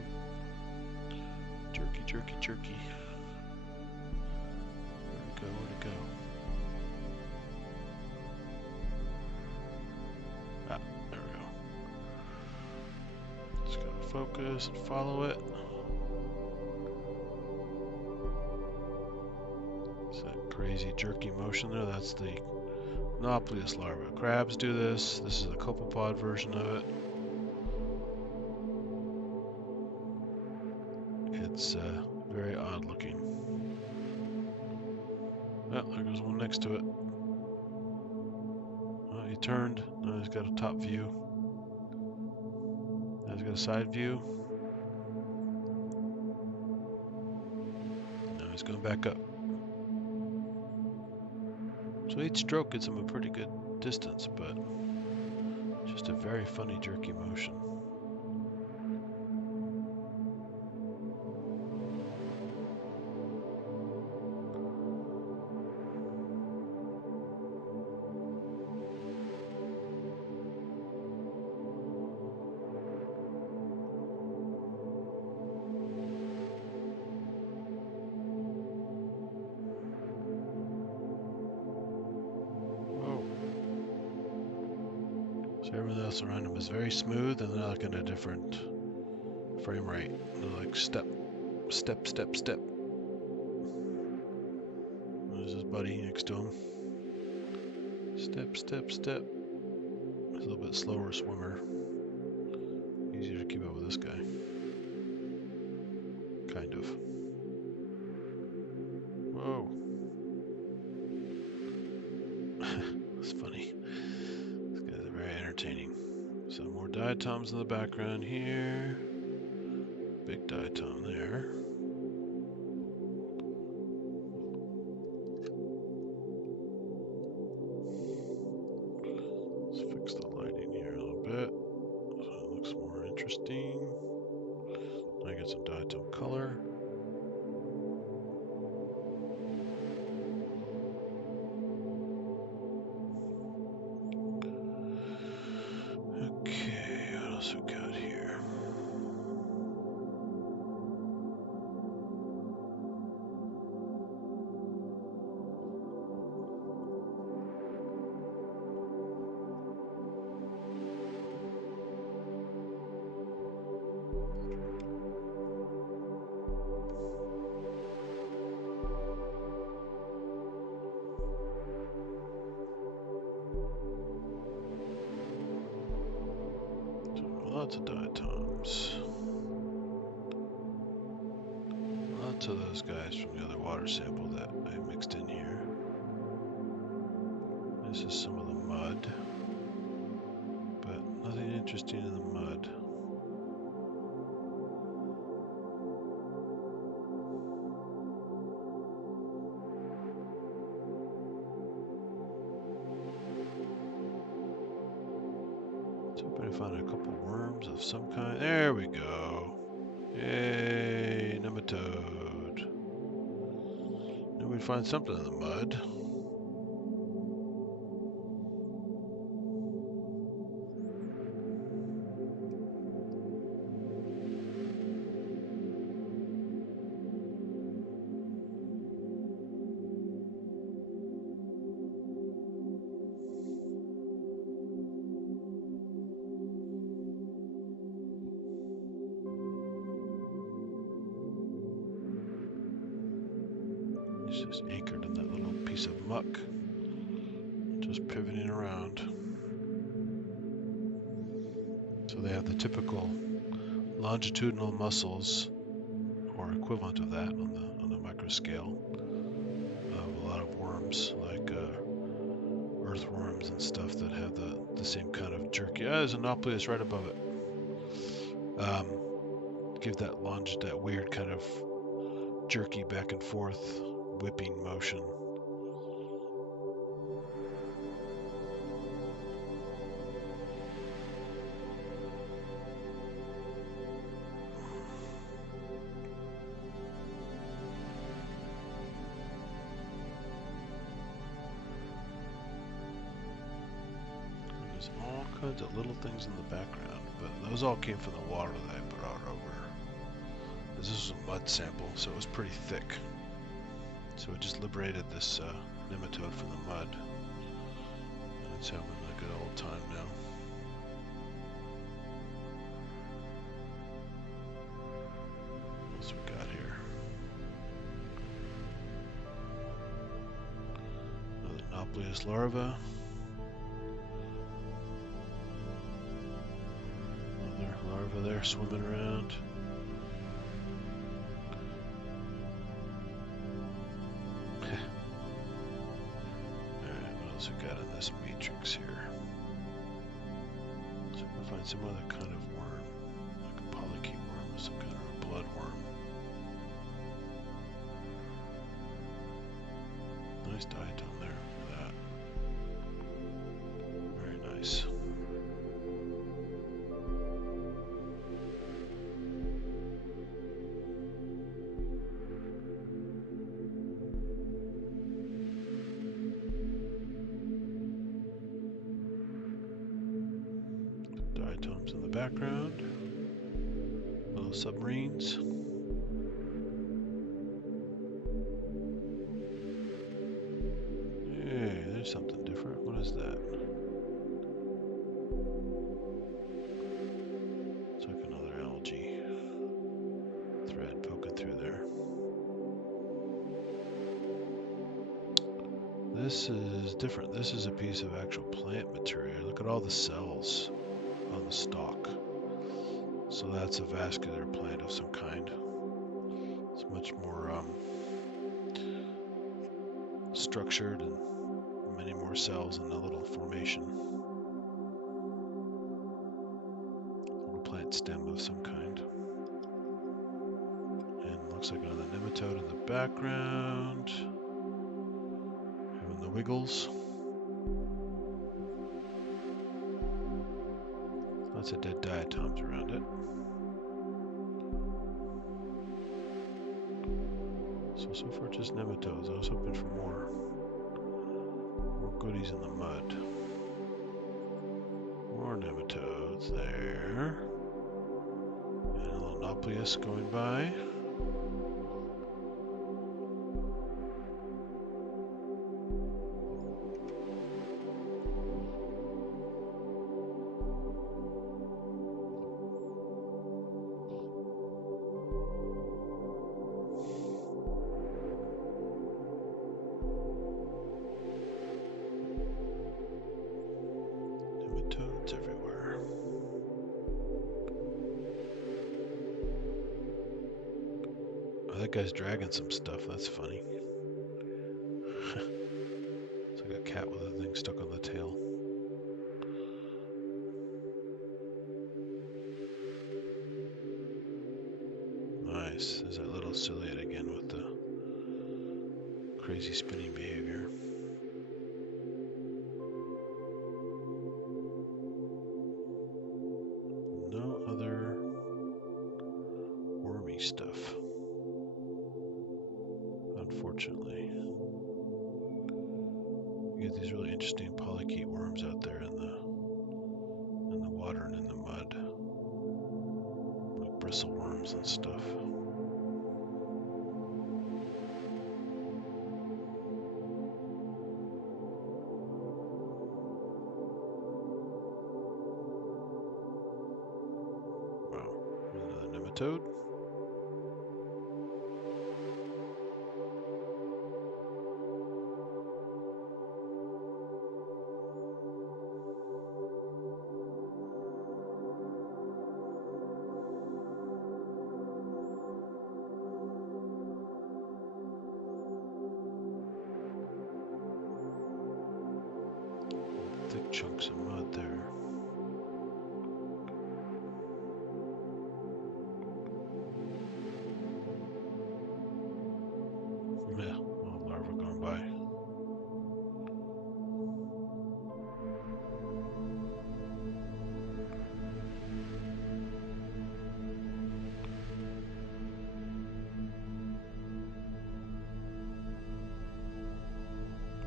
Jerky, jerky, jerky. Where'd it go? Where'd it go? Ah, there we go. Just gotta focus and follow it. It's that crazy jerky motion there. That's the Nauplius larva. Crabs do this. This is the copepod version of it. It's very odd looking. Oh, there goes one next to it. Oh, he turned. Now he's got a top view. Now he's got a side view. Now he's going back up. So each stroke gets him a pretty good distance, but just a very funny jerky motion. So everything else around him is very smooth, and they're like in a different frame rate. They're like step, step, step, step. There's his buddy next to him. Step, step, step. He's a little bit slower swimmer. Easier to keep up with this guy. Kind of. Whoa. That's funny. These guys are very entertaining. So more diatoms in the background here. Big diatom there. Let's fix the lighting here a little bit so it looks more interesting. I get some diatom color. Okay. Lots of diatoms. Lots of those guys from the other water sample that I mixed in here. This is some of the mud, but nothing interesting in the mud. So I found a couple worms of some kind. There we go. Yay, nematode. Then we find something in the mud. It's just anchored in that little piece of muck, just pivoting around. So they have the typical longitudinal muscles, or equivalent of that on the micro scale, of a lot of worms, like earthworms and stuff that have the same kind of jerky. There's an Nauplius right above it. Give that weird kind of jerky back and forth, whipping motion. There's all kinds of little things in the background, but those all came from the water that I brought over. This was a mud sample, so it was pretty thick. So it just liberated this nematode from the mud. And it's having a good old time now. What else we got here? Another Nauplius larva. Another larva there swimming around. We got in this matrix here. So we'll find some other kind of worm, like a polychaete worm or some kind of a bloodworm. Nice diatom there for that. Very nice. Diatoms in the background, little submarines. Hey, there's something different. What is that? It's like another algae thread poking through there. This is different. This is a piece of actual plant material. Look at all the cells on the stalk. So that's a vascular plant of some kind. It's much more structured and many more cells in a little formation. Little plant stem of some kind. And looks like another nematode in the background. Having the wiggles. Lots of dead diatoms around it. So far just nematodes. I was hoping for more goodies in the mud. More nematodes there. And a little Nauplius going by. Everywhere. That guy's dragging some stuff. That's funny. It's like a cat with a thing stuck on the tail. Nice. There's that little ciliate again with the crazy spinning behavior. No other wormy stuff, unfortunately. You get these really interesting polychaete worms out there in the water and in the mud, like bristle worms and stuff. Wow, there's another nematode. Thick chunks of mud there. Yeah, well, larva gone by.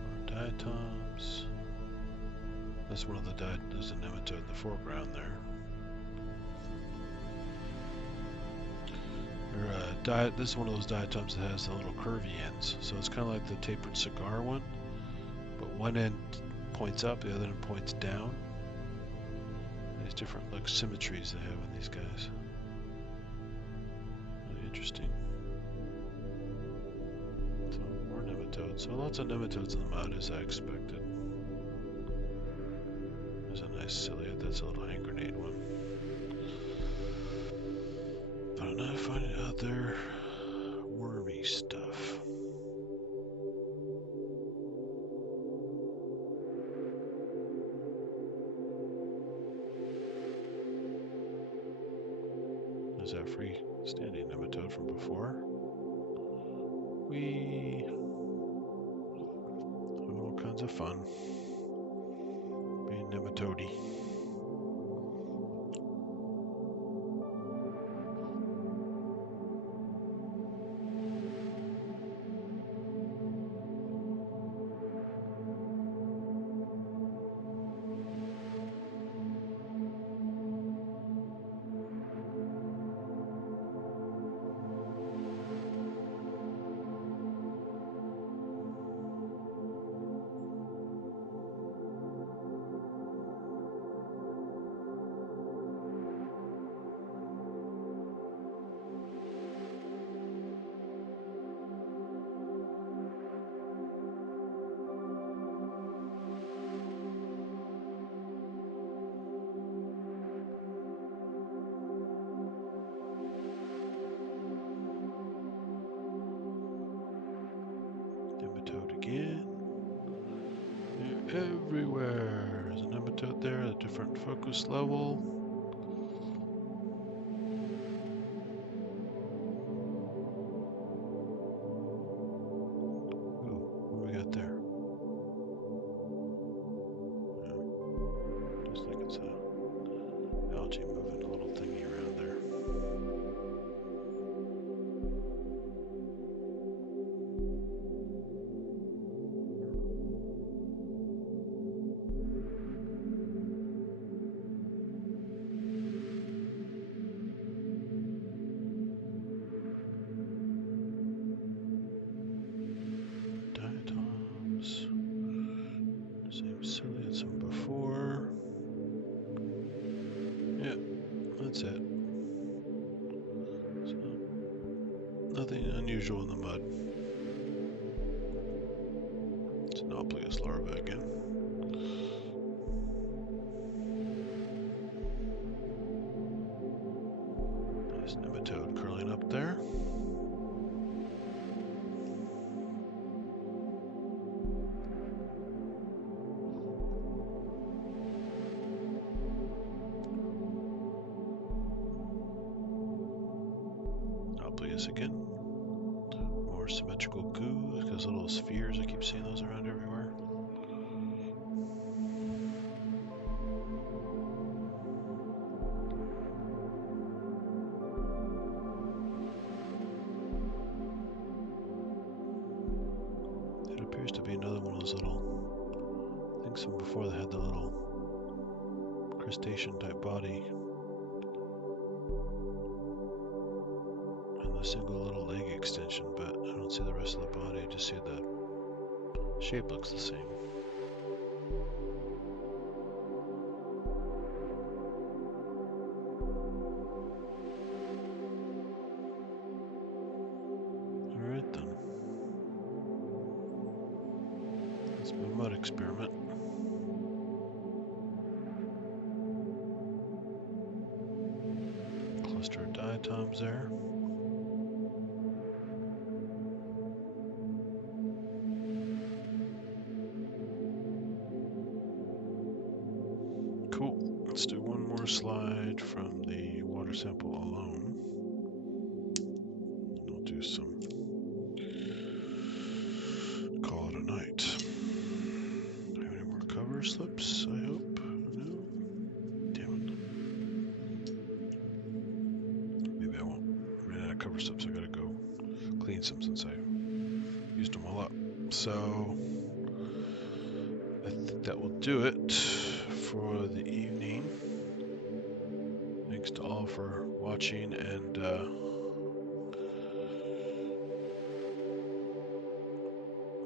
More diatoms. That's one of the there's a nematode in the foreground there. This is one of those diatoms that has the little curvy ends, so it's kind of like the tapered cigar one, but one end points up, the other end points down. These different like symmetries they have in these guys. Really interesting. So more nematodes. So lots of nematodes in the mud as I expected. There's a nice ciliate. That's a little hand grenade one. But I'm not finding other wormy stuff. There's that freestanding nematode from before. We have all kinds of fun being nematode-y. Nematode again. They're everywhere. There's a nematode there, a different focus level. Ooh, what do we got there? Yeah, just think it's a algae moving a little thingy around there. Diatoms. Same ciliates from before. Yeah, that's it. So, nothing unusual in the mud. It's an Nauplius larva again. Nice nematode curling up there. curious again. More symmetrical goo, those little spheres, I keep seeing those around everywhere. It appears to be another one of those little, I think some before they had the little crustacean type body. And the single little leg extension, but I don't see the rest of the body, I just see the shape looks the same. Alright then. That's my mud experiment. Cluster of diatoms there. Cool. Let's do one more slide from the water sample alone. And we'll do some, call it a night. Do we have any more cover slips, I hope? No? Damn it. Maybe I won't. Ran out of cover slips, I gotta go clean some since I used them all up. So, I think that will do it for the evening. Thanks to all for watching, and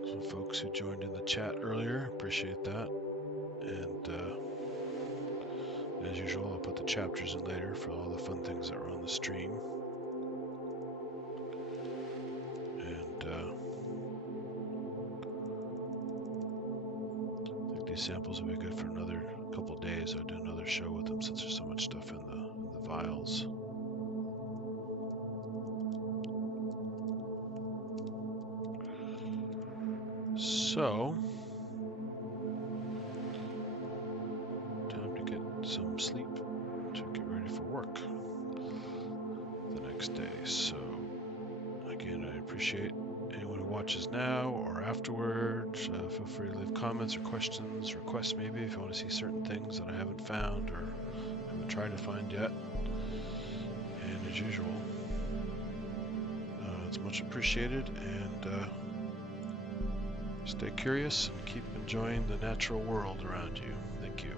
some folks who joined in the chat earlier. Appreciate that. And as usual, I'll put the chapters in later for all the fun things that were on the stream. And I think these samples will be good for another couple days. I'll do another show with them since there's so much stuff in the vials. So, time to get some sleep to get ready for work the next day. So, again, I appreciate anyone who watches now or afterwards. Feel free to leave comments or questions, requests maybe if you want to see certain things that I haven't found or haven't tried to find yet. And as usual, it's much appreciated, and stay curious and keep enjoying the natural world around you. Thank you.